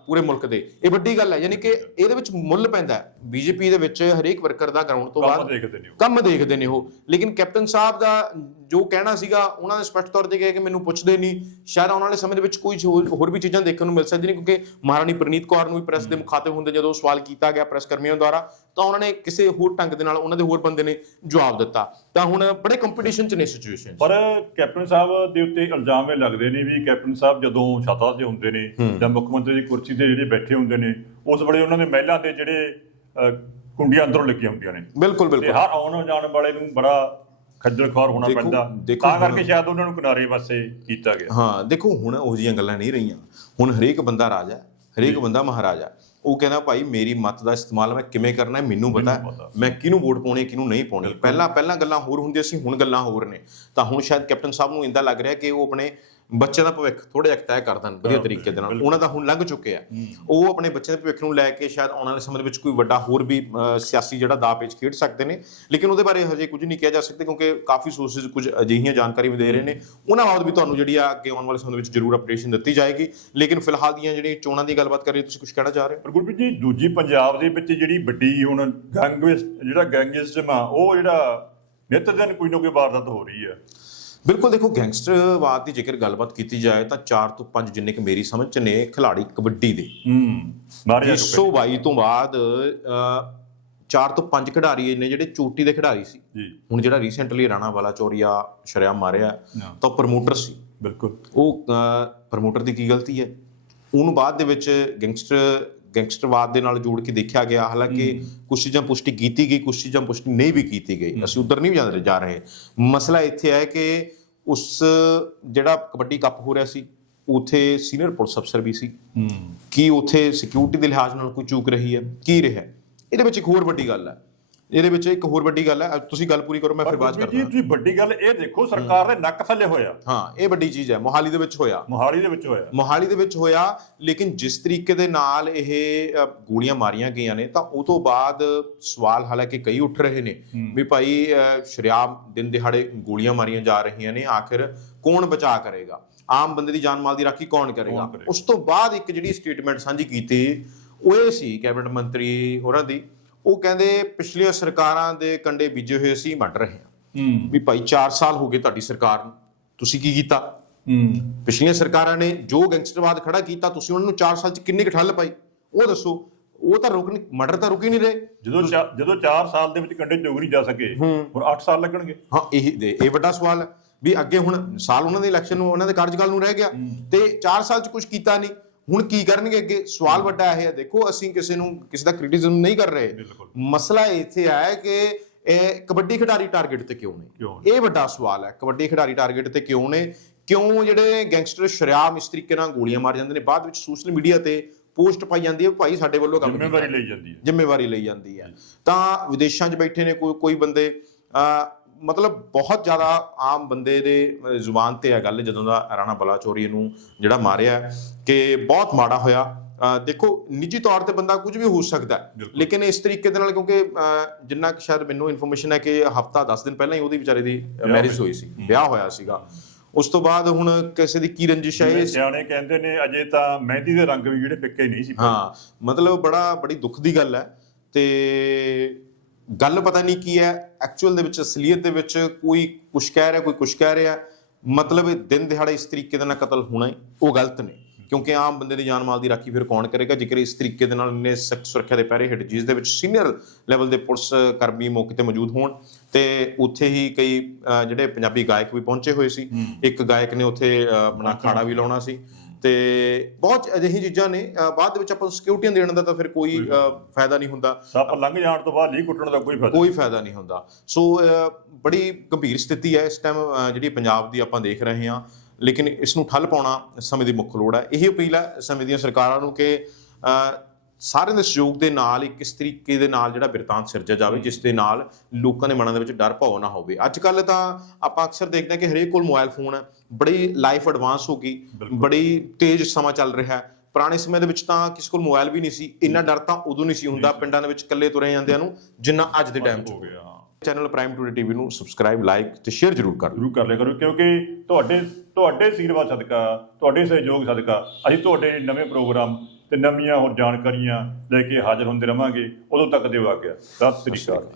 ਪੂਰੇ ਮੁਲਕ ਦੇ। ਇਹ ਵੱਡੀ ਗੱਲ ਹੈ ਯਾਨੀ ਕਿ ਇਹਦੇ ਵਿੱਚ ਮੁੱਲ ਪੈਂਦਾ ਬੀਜੇਪੀ ਦੇ ਵਿੱਚ ਹਰੇਕ ਵਰਕਰ ਦਾ ਗਰਾਊਂਡ ਤੋਂ ਬਾਅਦ। ਕੰਮ ਦੇਖਦੇ ਨੇ ਉਹ। ਲੇਕਿਨ ਕੈਪਟਨ ਸਾਹਿਬ ਦਾ ਜੋ ਕਹਿਣਾ ਸੀਗਾ ਉਹਨਾਂ ਨੇ ਸਪਸ਼ਟ ਤੌਰ ਤੇ ਕਿਹਾ ਕਿ ਮੈਨੂੰ ਪੁੱਛਦੇ ਨਹੀਂ। ਸ਼ਾਇਦ ਆਉਣ ਵਾਲੇ ਸਮੇਂ ਦੇ ਵਿੱਚ ਕੋਈ ਹੋਰ ਵੀ ਚੀਜ਼ਾਂ ਦੇਖਣ ਨੂੰ ਮਿਲ ਸਕਦੀਆਂ ਨੇ ਕਿਉਂਕਿ ਮਹਾਰਾਣੀ ਪ੍ਰਨੀਤ ਕੌਰ ਨੂੰ ਵੀ ਪ੍ਰੈਸ ਦੇ ਮੁਖਾਤਿਬ ਹੁੰਦੇ ਜਦੋਂ ਸਵਾਲ ਕੀਤਾ ਗਿਆ ਪ੍ਰੈਸ ਕਰਮੀਆਂ ਦੁਆਰਾ ਤਾਂ ਉਹਨਾਂ ਨੇ ਕਿਸੇ ਹੋਰ ਢੰਗ ਦੇ ਨਾਲ ਉਹਨਾਂ ਦੇ ਹੋਰ ਬੰਦੇ ਨੇ ਜਵਾਬ ਦਿੱਤਾ। ਤਾਂ ਹੁਣ ਬੜੇ ਕੰਪੀਟੀਸ਼ਨ ਚ ਨੇ ਸਿਚੁਏਸ਼ਨ ਪਰ ਕੈਪਟਨ ਸਾਹਿਬ ਦੇ ਉੱਤੇ ਇਲਜ਼ਾਮ ਇਹ ਲੱਗਦੇ ਨੇ ਵੀ ਕੈਪਟਨ ਸਾਹਿਬ ਜਦੋਂ ਛਾਤਾ ਤੇ ਹੁੰਦੇ ਨੇ ਜਾਂ ਮੁੱਖ ਮੰਤਰੀ ਦੀ ਕੁਰਸੀ ਤੇ ਜਿਹੜੇ ਬੈਠੇ ਹੁੰਦੇ ਨੇ ਉਸ ਵੇਲੇ ਉਹਨਾਂ ਦੇ ਮਹਿਲਾਂ ਦੇ ਜਿਹੜੇ ਅਹ, ਕੁੰਡੀਆਂ ਅੰਦਰੋਂ ਲੱਗੀਆਂ ਹੁੰਦੀਆਂ ਨੇ। ਬਿਲਕੁਲ ਤੇ ਬਿਲਕੁਲ ਹਰ ਆਉਣ ਜਾਣ ਵਾਲੇ ਨੂੰ ਬੜਾ ਖੱਜਲ ਖੁਆਰ ਹੋਣਾ ਦੇਖੋ- ਪੈਂਦਾ। ਦੇਖੋ ਤਾਂ ਕਰਕੇ ਸ਼ਾਇਦ ਉਹਨਾਂ ਨੂੰ ਕਿਨਾਰੇ ਪਾਸੇ ਕੀਤਾ ਗਿਆ। ਹਾਂ ਦੇਖੋ ਹੁਣ ਉਹ ਜਿਹੀਆਂ ਗੱਲਾਂ ਨਹੀਂ ਰਹੀਆਂ। ਹੁਣ ਹਰੇਕ ਬੰਦਾ ਰਾਜਾ ਹੈ, ਹਰੇਕ ਬੰਦਾ ਮਹਾਰਾਜਾ ਉਹ ਕਹਿੰਦਾ ਭਾਈ ਮੇਰੀ ਮੱਤ ਦਾ ਇਸਤੇਮਾਲ ਮੈਂ ਕਿਵੇਂ ਕਰਨਾ ਹੈ ਮੈਨੂੰ ਪਤਾ ਹੈ। ਪਤਾ। ਮੈਂ ਕਿਹਨੂੰ ਵੋਟ ਪਾਉਣੀ ਹੈ ਕਿਹਨੂੰ ਨਹੀਂ ਪਾਉਣੀ। ਪਹਿਲਾਂ ਪਹਿਲਾਂ ਗੱਲਾਂ ਹੋਰ ਹੁੰਦੀਆਂ ਸੀ ਹੁਣ ਗੱਲਾਂ ਹੋਰ ਨੇ। ਤਾਂ ਹੁਣ ਸ਼ਾਇਦ ਕੈਪਟਨ ਸਾਹਿਬ ਨੂੰ ਇੰਦਾ ਲੱਗ ਰਿਹਾ ਕਿ ਉਹ ਆਪਣੇ ਬੱਚੇ ਦਾ ਭਵਿੱਖ ਥੋੜਾ ਜਿਹਾ ਤੈਅ ਕਰ ਦੇਣ ਵਧੀਆ ਤਰੀਕੇ ਦੇ ਨਾਲ। ਉਹਨਾਂ ਦਾ ਹੁਣ ਲੰਘ ਚੁੱਕਿਆ ਉਹ ਆਪਣੇ ਬੱਚੇ ਦੇ ਭਵਿੱਖ ਨੂੰ ਲੈ ਕੇ ਸ਼ਾਇਦ ਆਉਣ ਵਾਲੇ ਸਮੇਂ ਦੇ ਵਿੱਚ ਕੋਈ ਵੱਡਾ ਹੋਰ ਵੀ ਸਿਆਸੀ ਜਿਹੜਾ ਦਾਅ ਪੇਚ ਖੇਡ ਸਕਦੇ ਨੇ। ਲੇਕਿਨ ਉਹਦੇ ਬਾਰੇ ਹਜੇ ਕੁਝ ਨਹੀਂ ਕਿਹਾ ਜਾ ਸਕਦਾ ਕਿਉਂਕਿ ਕਾਫੀ ਸੋਰਸਸ ਕੁਝ ਅਜਿਹੀਆਂ ਜਾਣਕਾਰੀ ਵੀ ਦੇ ਰਹੇ ਨੇ। ਉਹਨਾਂ ਬਾਬਤ ਵੀ ਤੁਹਾਨੂੰ ਜਿਹੜੀ ਆ ਅੱਗੇ ਆਉਣ ਵਾਲੇ ਸਮੇਂ ਦੇ ਵਿੱਚ ਜ਼ਰੂਰ ਅਪਡੇਸ਼ਨ ਦਿੱਤੀ ਜਾਏਗੀ। ਲੇਕਿਨ ਫਿਲਹਾਲ ਦੀਆਂ ਜਿਹੜੀਆਂ ਚੋਣਾਂ ਦੀ ਗੱਲਬਾਤ ਕਰੀਏ ਤੁਸੀਂ ਕੁਝ ਕਹਿਣਾ ਚਾਹ ਰਹੇ ਹੋ? ਪਰ ਗੁਰਪ੍ਰੀਤ ਜੀ ਦੂਜੀ ਪੰਜਾਬ ਦੇ ਵਿੱਚ ਜਿਹੜੀ ਵੱਡੀ ਹੁਣ ਗੈਂਗਵੇਸ ਜਿਹੜਾ ਗੈਂਗਿਸਟਮ ਆ ਉਹ ਜਿਹੜਾ ਨਿੱਤ ਦਿਨ ਕੋਈ ਨਾ ਕੋਈ ਵਾਰਦਾਤ ਹੋ ਰਹੀ ਹੈ ਬਿਲਕੁਲ ਦੇਖੋ ਗੈਂਗਸਟਰਵਾਦ ਦੀ ਜੇਕਰ ਗੱਲਬਾਤ ਕੀਤੀ ਜਾਏ ਤਾਂ 4 ਤੋਂ 5 ਜਿੰਨੇ ਕਿ ਮੇਰੀ ਸਮਝ ਚ ਨੇ ਖਿਲਾੜੀ ਕਬੱਡੀ ਦੇ। ਹੂੰ ਮਾਰੇ ਜਾ ਚੁੱਕੇ 222 ਤੋਂ ਬਾਅਦ 4 ਤੋਂ 5 ਖਿਡਾਰੀ ਨੇ ਜਿਹੜੇ ਚੋਟੀ ਦੇ ਖਿਡਾਰੀ ਸੀ। ਜੀ। ਹੁਣ ਜਿਹੜਾ ਰੀਸੈਂਟਲੀ ਰਾਣਾ ਵਾਲਾ ਚੋਰੀਆ ਸ਼ਰਿਆਮ ਮਾਰਿਆ। ਤਾਂ ਪ੍ਰਮੋਟਰ ਸੀ। ਬਿਲਕੁਲ। ਉਹ ਪ੍ਰਮੋਟਰ ਦੀ ਕੀ ਗਲਤੀ ਹੈ? ਉਹਨੂੰ ਬਾਅਦ ਦੇ ਵਿੱਚ ਗੈਂਗਸਟਰ ਗੈਂਗਸਟਰਵਾਦ ਦੇ ਨਾਲ ਜੋੜ ਕੇ ਦੇਖਿਆ ਗਿਆ। ਹਾਲਾਂਕਿ ਕੁਝ ਚੀਜ਼ਾਂ ਪੁਸ਼ਟੀ ਕੀਤੀ ਗਈ ਕੁਝ ਚੀਜ਼ਾਂ ਪੁਸ਼ਟੀ ਨਹੀਂ ਵੀ ਕੀਤੀ ਗਈ। ਅਸੀਂ ਉਧਰ ਨਹੀਂ ਜਾ- ਜਾ ਰਹੇ ਮਸਲਾ ਇੱਥੇ ਹੈ ਕਿ ਉਸ ਜਿਹੜਾ ਕਬੱਡੀ ਕੱਪ ਹੋ ਰਿਹਾ ਸੀ ਉਥੇ ਸੀਨੀਅਰ ਪੁਲਿਸ ਅਫਸਰ ਵੀ ਸੀ। ਕੀ ਉਥੇ ਸਿਕਿਉਰਿਟੀ ਦੇ ਲਿਹਾਜ਼ ਨਾਲ ਕੋਈ ਚੂਕ ਰਹੀ ਹੈ? ਕੀ ਰਿਹਾ? ਇਹਦੇ ਵਿੱਚ ਇੱਕ ਹੋਰ ਵੱਡੀ ਗੱਲ ਹੈ। ਇਹਦੇ ਵਿੱਚ ਇੱਕ ਹੋਰ ਵੱਡੀ ਗੱਲ ਹੈ ਤੁਸੀਂ ਗੱਲ ਪੂਰੀ ਕਰੋ ਮੈਂ ਫਿਰ ਬਾਅਦ ਗੁਰਪ੍ਰੀਤ ਜੀ ਕਰਦਾ। ਤੁਸੀਂ ਵੱਡੀ ਗੱਲ ਇਹ ਦੇਖੋ ਸਰਕਾਰ ਦੇ ਨੱਕ ਥੱਲੇ ਹੋਇਆ। ਹਾਂ ਇਹ ਵੱਡੀ ਚੀਜ਼ ਹੈ ਮੋਹਾਲੀ ਦੇ ਵਿੱਚ ਹੋਇਆ। ਮੋਹਾਲੀ ਦੇ ਵਿੱਚ ਹੋਇਆ। ਮੋਹਾਲੀ ਦੇ ਵਿੱਚ ਹੋਇਆ ਲੇਕਿਨ ਜਿਸ ਤਰੀਕੇ ਦੇ ਨਾਲ ਇਹ ਗੋਲੀਆਂ ਮਾਰੀਆਂ ਗਈਆਂ ਨੇ ਤਾਂ ਉਹ ਤੋਂ ਬਾਅਦ ਸਵਾਲ ਹਾਲਾਂਕਿ ਕਈ ਉੱਠ ਰਹੇ ਨੇ ਵੀ ਭਾਈ ਅ, ਸ਼ਰੇਆਮ ਦਿਨ ਦਿਹਾੜੇ ਗੋਲੀਆਂ ਮਾਰੀਆਂ ਜਾ ਰਹੀਆਂ ਨੇ ਆਖਿਰ ਕੌਣ ਬਚਾ ਕਰੇਗਾ? ਆਮ ਬੰਦੇ ਦੀ ਜਾਨ ਮਾਲ ਦੀ ਰਾਖੀ ਕੌਣ ਕਰੇਗਾ? ਕਰੇਗਾ? ਉਸ ਤੋਂ ਬਾਅਦ ਇੱਕ ਜਿਹੜੀ ਸਟੇਟਮੈਂਟ ਸਾਂਝੀ ਕੀਤੀ ਉਹ ਇਹ ਸੀ ਕੈਬਨਿਟ ਮੰਤਰੀ ਹੋਰਾਂ ਦੀ ਉਹ ਕਹਿੰਦੇ ਪਿਛਲੀਆਂ ਸਰਕਾਰਾਂ ਦੇ ਕੰਡੇ ਬੀਜੇ ਹੋਏ ਅਸੀਂ ਵੱਢ ਰਹੇ ਹਾਂ। ਹੂੰ। ਵੀ ਭਾਈ 4 ਸਾਲ ਹੋ ਗਏ ਤੁਹਾਡੀ ਸਰਕਾਰ ਨੂੰ। ਤੁਸੀਂ ਕੀ ਕੀਤਾ? ਹੂੰ। ਪਿਛਲੀਆਂ ਸਰਕਾਰਾਂ ਨੇ ਜੋ ਗੈਂਗਸਟਰਵਾਦ ਖੜਾ ਕੀਤਾ ਤੁਸੀਂ ਉਹਨਾਂ ਨੂੰ 4 ਸਾਲ ਚ ਕਿੰਨੀ ਕੁ ਠੱਲ ਪਾਈ? ਉਹ ਦੱਸੋ ਉਹ ਤਾਂ ਰੁਕ ਨਹੀਂ ਮਰਡਰ ਤਾਂ ਰੁਕ ਹੀ ਨਹੀਂ ਰਹੇ। ਜਦੋਂ ਜਦੋਂ 4 ਸਾਲ ਦੇ ਵਿੱਚ ਕੰਡੇ ਚੁਗ ਨਹੀਂ ਜਾ ਸਕੇ ਹੁਣ 8 ਸਾਲ ਲੱਗਣਗੇ। ਹਾਂ ਇਹ ਦੇ- ਇਹ ਵੱਡਾ ਸਵਾਲ ਹੈ ਵੀ ਅੱਗੇ ਹੁਣ ਸਾਲ ਉਹਨਾਂ ਦੇ ਇਲੈਕਸ਼ਨ ਨੂੰ ਉਹਨਾਂ ਦੇ ਕਾਰਜਕਾਲ ਨੂੰ ਰਹਿ ਗਿਆ ਤੇ 4 ਸਾਲ ਚ ਕੁਝ ਕੀਤਾ ਨਹੀਂ। ਹੁਣ ਕੀ ਕਰਨਗੇ ਅੱਗੇ? ਸਵਾਲ ਵੱਡਾ ਇਹ ਹੈ ਦੇਖੋ ਅਸੀਂ ਕਿਸੇ ਨੂੰ ਕਿਸੇ ਦਾ ਕ੍ਰਿਟਿਸਿਜ਼ਮ ਨਹੀਂ ਕਰ ਰਹੇ। ਮਸਲਾ ਇੱਥੇ ਆਇਆ ਕਿ ਇਹ ਕਬੱਡੀ ਖਿਡਾਰੀ ਟਾਰਗੇਟ ਤੇ ਕਿਉਂ ਨੇ? ਇਹ ਵੱਡਾ ਸਵਾਲ ਹੈ ਕਬੱਡੀ ਖਿਡਾਰੀ ਟਾਰਗੇਟ ਤੇ ਕਿਉਂ ਨੇ? ਕਿਉਂ ਜਿਹੜੇ ਗੈਂਗਸਟਰ ਸ਼ਰਿਆਮ ਇਸ ਤਰੀਕੇ ਨਾਲ ਗੋਲੀਆਂ ਮਾਰ ਜਾਂਦੇ ਨੇ? ਬਾਅਦ ਵਿੱਚ ਸੋਸ਼ਲ ਮੀਡੀਆ ਤੇ ਪੋਸਟ ਪਾਈ ਜਾਂਦੀ ਹੈ ਭਾਈ ਸਾਡੇ ਵੱਲੋਂ ਕੰਮ ਜ਼ਿੰਮੇਵਾਰੀ ਲਈ ਜਾਂਦੀ ਹੈ। ਜ਼ਿੰਮੇਵਾਰੀ ਲਈ ਜਾਂਦੀ ਹੈ। ਤਾਂ ਵਿਦੇਸ਼ਾਂ 'ਚ ਬੈਠੇ ਨੇ ਕੋਈ ਕੋਈ ਬੰਦੇ ਮਤਲਬ ਬਹੁਤ ਜ਼ਿਆਦਾ ਆਮ ਬੰਦੇ ਦੇ ਜ਼ੁਬਾਨ ਤੇ ਹੈ ਗੱਲ ਜਦੋਂ ਦਾ ਰਾਣਾ ਬਲਾਚੌਰੀ ਨੂੰ ਜਿਹੜਾ ਮਾਰਿਆ ਕਿ ਬਹੁਤ ਮਾੜਾ ਹੋਇਆ। ਦੇਖੋ ਨਿੱਜੀ ਤੌਰ ਤੇ ਬੰਦਾ ਕੁਝ ਵੀ ਹੋ ਸਕਦਾ। ਲੇਕਿਨ ਇਸ ਤਰੀਕੇ ਦੇ ਨਾਲ ਕਿਉਂਕਿ ਜਿੰਨਾ ਕਿ ਸ਼ਾਇਦ ਮੈਨੂੰ ਇਨਫੋਰਮੇਸ਼ਨ ਹੈ ਕਿ ਹਫਤਾ 10 ਦਿਨ ਪਹਿਲਾਂ ਹੀ ਉਹਦੀ ਵਿਚਾਰੇ ਦੀ ਮੈਰਿਜ ਹੋਈ ਸੀ ਵਿਆਹ ਹੋਇਆ ਸੀਗਾ। ਉਸ ਤੋਂ ਬਾਅਦ ਹੁਣ ਕਿਸੇ ਦੀ ਕੀ ਰੰਜਿਸ਼ ਹੈ ਇਹ ਸਿਆਣੇ ਕਹਿੰਦੇ ਨੇ ਅਜੇ ਤਾਂ ਮਹਿੰਦੀ ਦੇ ਰੰਗ ਵੀ ਜਿਹੜੇ ਫਿੱਕੇ ਨਹੀਂ ਸੀ ਹਾਂ ਮਤਲਬ ਬੜਾ ਬੜੀ ਦੁੱਖ ਦੀ ਗੱਲ ਹੈ। ਤੇ ਗੱਲ ਪਤਾ ਨਹੀਂ ਕੀ ਹੈ ਐਕਚੁਅਲ ਦੇ ਵਿੱਚ ਅਸਲੀਅਤ ਦੇ ਵਿੱਚ ਕੋਈ ਕੁਛ ਕਹਿ ਰਿਹਾ ਕੋਈ ਕੁਛ ਕਹਿ ਰਿਹਾ ਮਤਲਬ ਇਹ ਦਿਨ ਦਿਹਾੜੇ ਇਸ ਤਰੀਕੇ ਦੇ ਨਾਲ ਕਤਲ ਹੋਣਾ ਉਹ ਗਲਤ ਨੇ। ਕਿਉਂਕਿ ਆਮ ਬੰਦੇ ਦੀ ਜਾਨ ਮਾਲ ਦੀ ਰਾਖੀ ਫਿਰ ਕੌਣ ਕਰੇਗਾ? ਜੇਕਰ ਇਸ ਤਰੀਕੇ ਦੇ ਨਾਲ ਇੰਨੇ ਸਖਤ ਸੁਰੱਖਿਆ ਦੇ ਪਹਿਰੇ ਹੇਠ ਜਿਸ ਦੇ ਵਿੱਚ ਸੀਨੀਅਰ ਲੈਵਲ ਦੇ ਪੁਲਿਸ ਕਰਮੀ ਮੌਕੇ ਤੇ ਮੌਜੂਦ ਹੋਣ ਤੇ ਉੱਥੇ ਹੀ ਕਈ ਜਿਹੜੇ ਪੰਜਾਬੀ ਗਾਇਕ ਵੀ ਪਹੁੰਚੇ ਹੋਏ ਸੀ। ਇੱਕ ਗਾਇਕ ਨੇ ਉੱਥੇ ਆਪਣਾ ਖਾੜਾ ਵੀ ਲਾਉਣਾ ਸੀ। ਤੇ ਬਹੁਤ ਅਜਿਹੀ ਚੀਜ਼ਾਂ ਨੇ ਬਾਅਦ ਦੇ ਵਿੱਚ ਆਪਾਂ ਸਿਕਿਉਰਿਟੀਆਂ ਦੇਣ ਦਾ ਤਾਂ ਫਿਰ ਕੋਈ ਫਾਇਦਾ ਨਹੀਂ ਹੁੰਦਾ। ਸੱਪ ਲੰਘ ਜਾਣ ਤੋਂ ਬਾਅਦ ਨਹੀਂ ਕੁੱਟਣ ਦਾ ਕੋਈ ਫਾਇਦਾ ਕੋਈ ਫਾਇਦਾ ਨਹੀਂ ਹੁੰਦਾ। ਸੋ ਬੜੀ ਗੰਭੀਰ ਸਥਿਤੀ ਹੈ ਇਸ ਟਾਈਮ ਜਿਹੜੀ ਪੰਜਾਬ ਦੀ ਆਪਾਂ ਦੇਖ ਰਹੇ ਹਾਂ। ਲੇਕਿਨ ਇਸ ਨੂੰ ਠੱਲ ਪਾਉਣਾ ਸਮੇਂ ਦੀ ਮੁੱਖ ਲੋੜ ਹੈ। ਇਹ ਅਪੀਲ ਹੈ ਸਮੇਂ ਦੀਆਂ ਸਰਕਾਰਾਂ ਨੂੰ ਕਿ ਸਾਰਿਆਂ ਦੇ ਸਹਿਯੋਗ ਦੇ ਨਾਲ ਇੱਕ ਇਸ ਤਰੀਕੇ ਦੇ ਨਾਲ ਜਿਹੜਾ ਬਿਰਤਾਂਤ ਸਿਰਜਿਆ ਜਾਵੇ ਜਿਸ ਦੇ ਨਾਲ ਲੋਕਾਂ ਦੇ ਮਨਾਂ ਦੇ ਵਿੱਚ ਡਰ ਭਾਵ ਨਾ ਹੋਵੇ। ਅੱਜ ਕੱਲ ਤਾਂ ਆਪਾਂ ਅਕਸਰ ਦੇਖਦੇ ਹਾਂ ਕਿ ਹਰੇਕ ਕੋਲ ਮੋਬਾਈਲ ਫੋਨ ਹੈ। ਬੜੀ ਲਾਈਫ ਐਡਵਾਂਸ ਹੋ ਗਈ ਬੜੀ ਤੇਜ਼ ਸਮਾਂ ਚੱਲ ਰਿਹਾ ਹੈ। ਪੁਰਾਣੇ ਸਮੇਂ ਦੇ ਵਿੱਚ ਤਾਂ ਕਿਸੇ ਕੋਲ ਮੋਬਾਈਲ ਵੀ ਨਹੀਂ ਸੀ। ਇੰਨਾ ਡਰ ਤਾਂ ਉਦੋਂ ਨਹੀਂ ਸੀ ਹੁੰਦਾ ਪਿੰਡਾਂ ਦੇ ਵਿੱਚ ਇਕੱਲੇ ਤੁਰੇ ਜਾਂਦਿਆਂ ਨੂੰ ਜਿੰਨਾ ਅੱਜ ਦੇ ਟਾਈਮ 'ਚ ਹੋ ਗਿਆ ਚੈਨਲ ਪ੍ਰਾਈਮ ਟੂਡੇ ਟੀਵੀ ਨੂੰ ਸਬਸਕ੍ਰਾਈਬ ਲਾਈਕ ਤੇ ਸ਼ੇਅਰ ਜ਼ਰੂਰ ਕਰ ਜ਼ਰੂਰ ਕਰ ਲਿਆ ਕਰੋ ਕਿਉਂਕਿ ਤੁਹਾਡੇ ਤੁਹਾਡੇ ਅਸ਼ੀਰਵਾਦ ਸਦਕਾ ਤੁਹਾਡੇ ਸਹਿਯੋਗ ਸਦਕਾ ਅਸੀਂ ਤੁਹਾਡੇ ਨਵੇਂ ਪ੍ਰੋਗਰਾਮ ਤੇ ਨਵੀਆਂ ਹੋਰ ਜਾਣਕਾਰੀਆਂ ਲੈ ਕੇ ਹਾਜ਼ਰ ਹੁੰਦੇ ਰਵਾਂਗੇ। ਉਦੋਂ ਤੱਕ ਦਿਓ ਆ ਗਿਆ ਸਤਿ ਸ੍ਰੀ ਅਕਾਲ।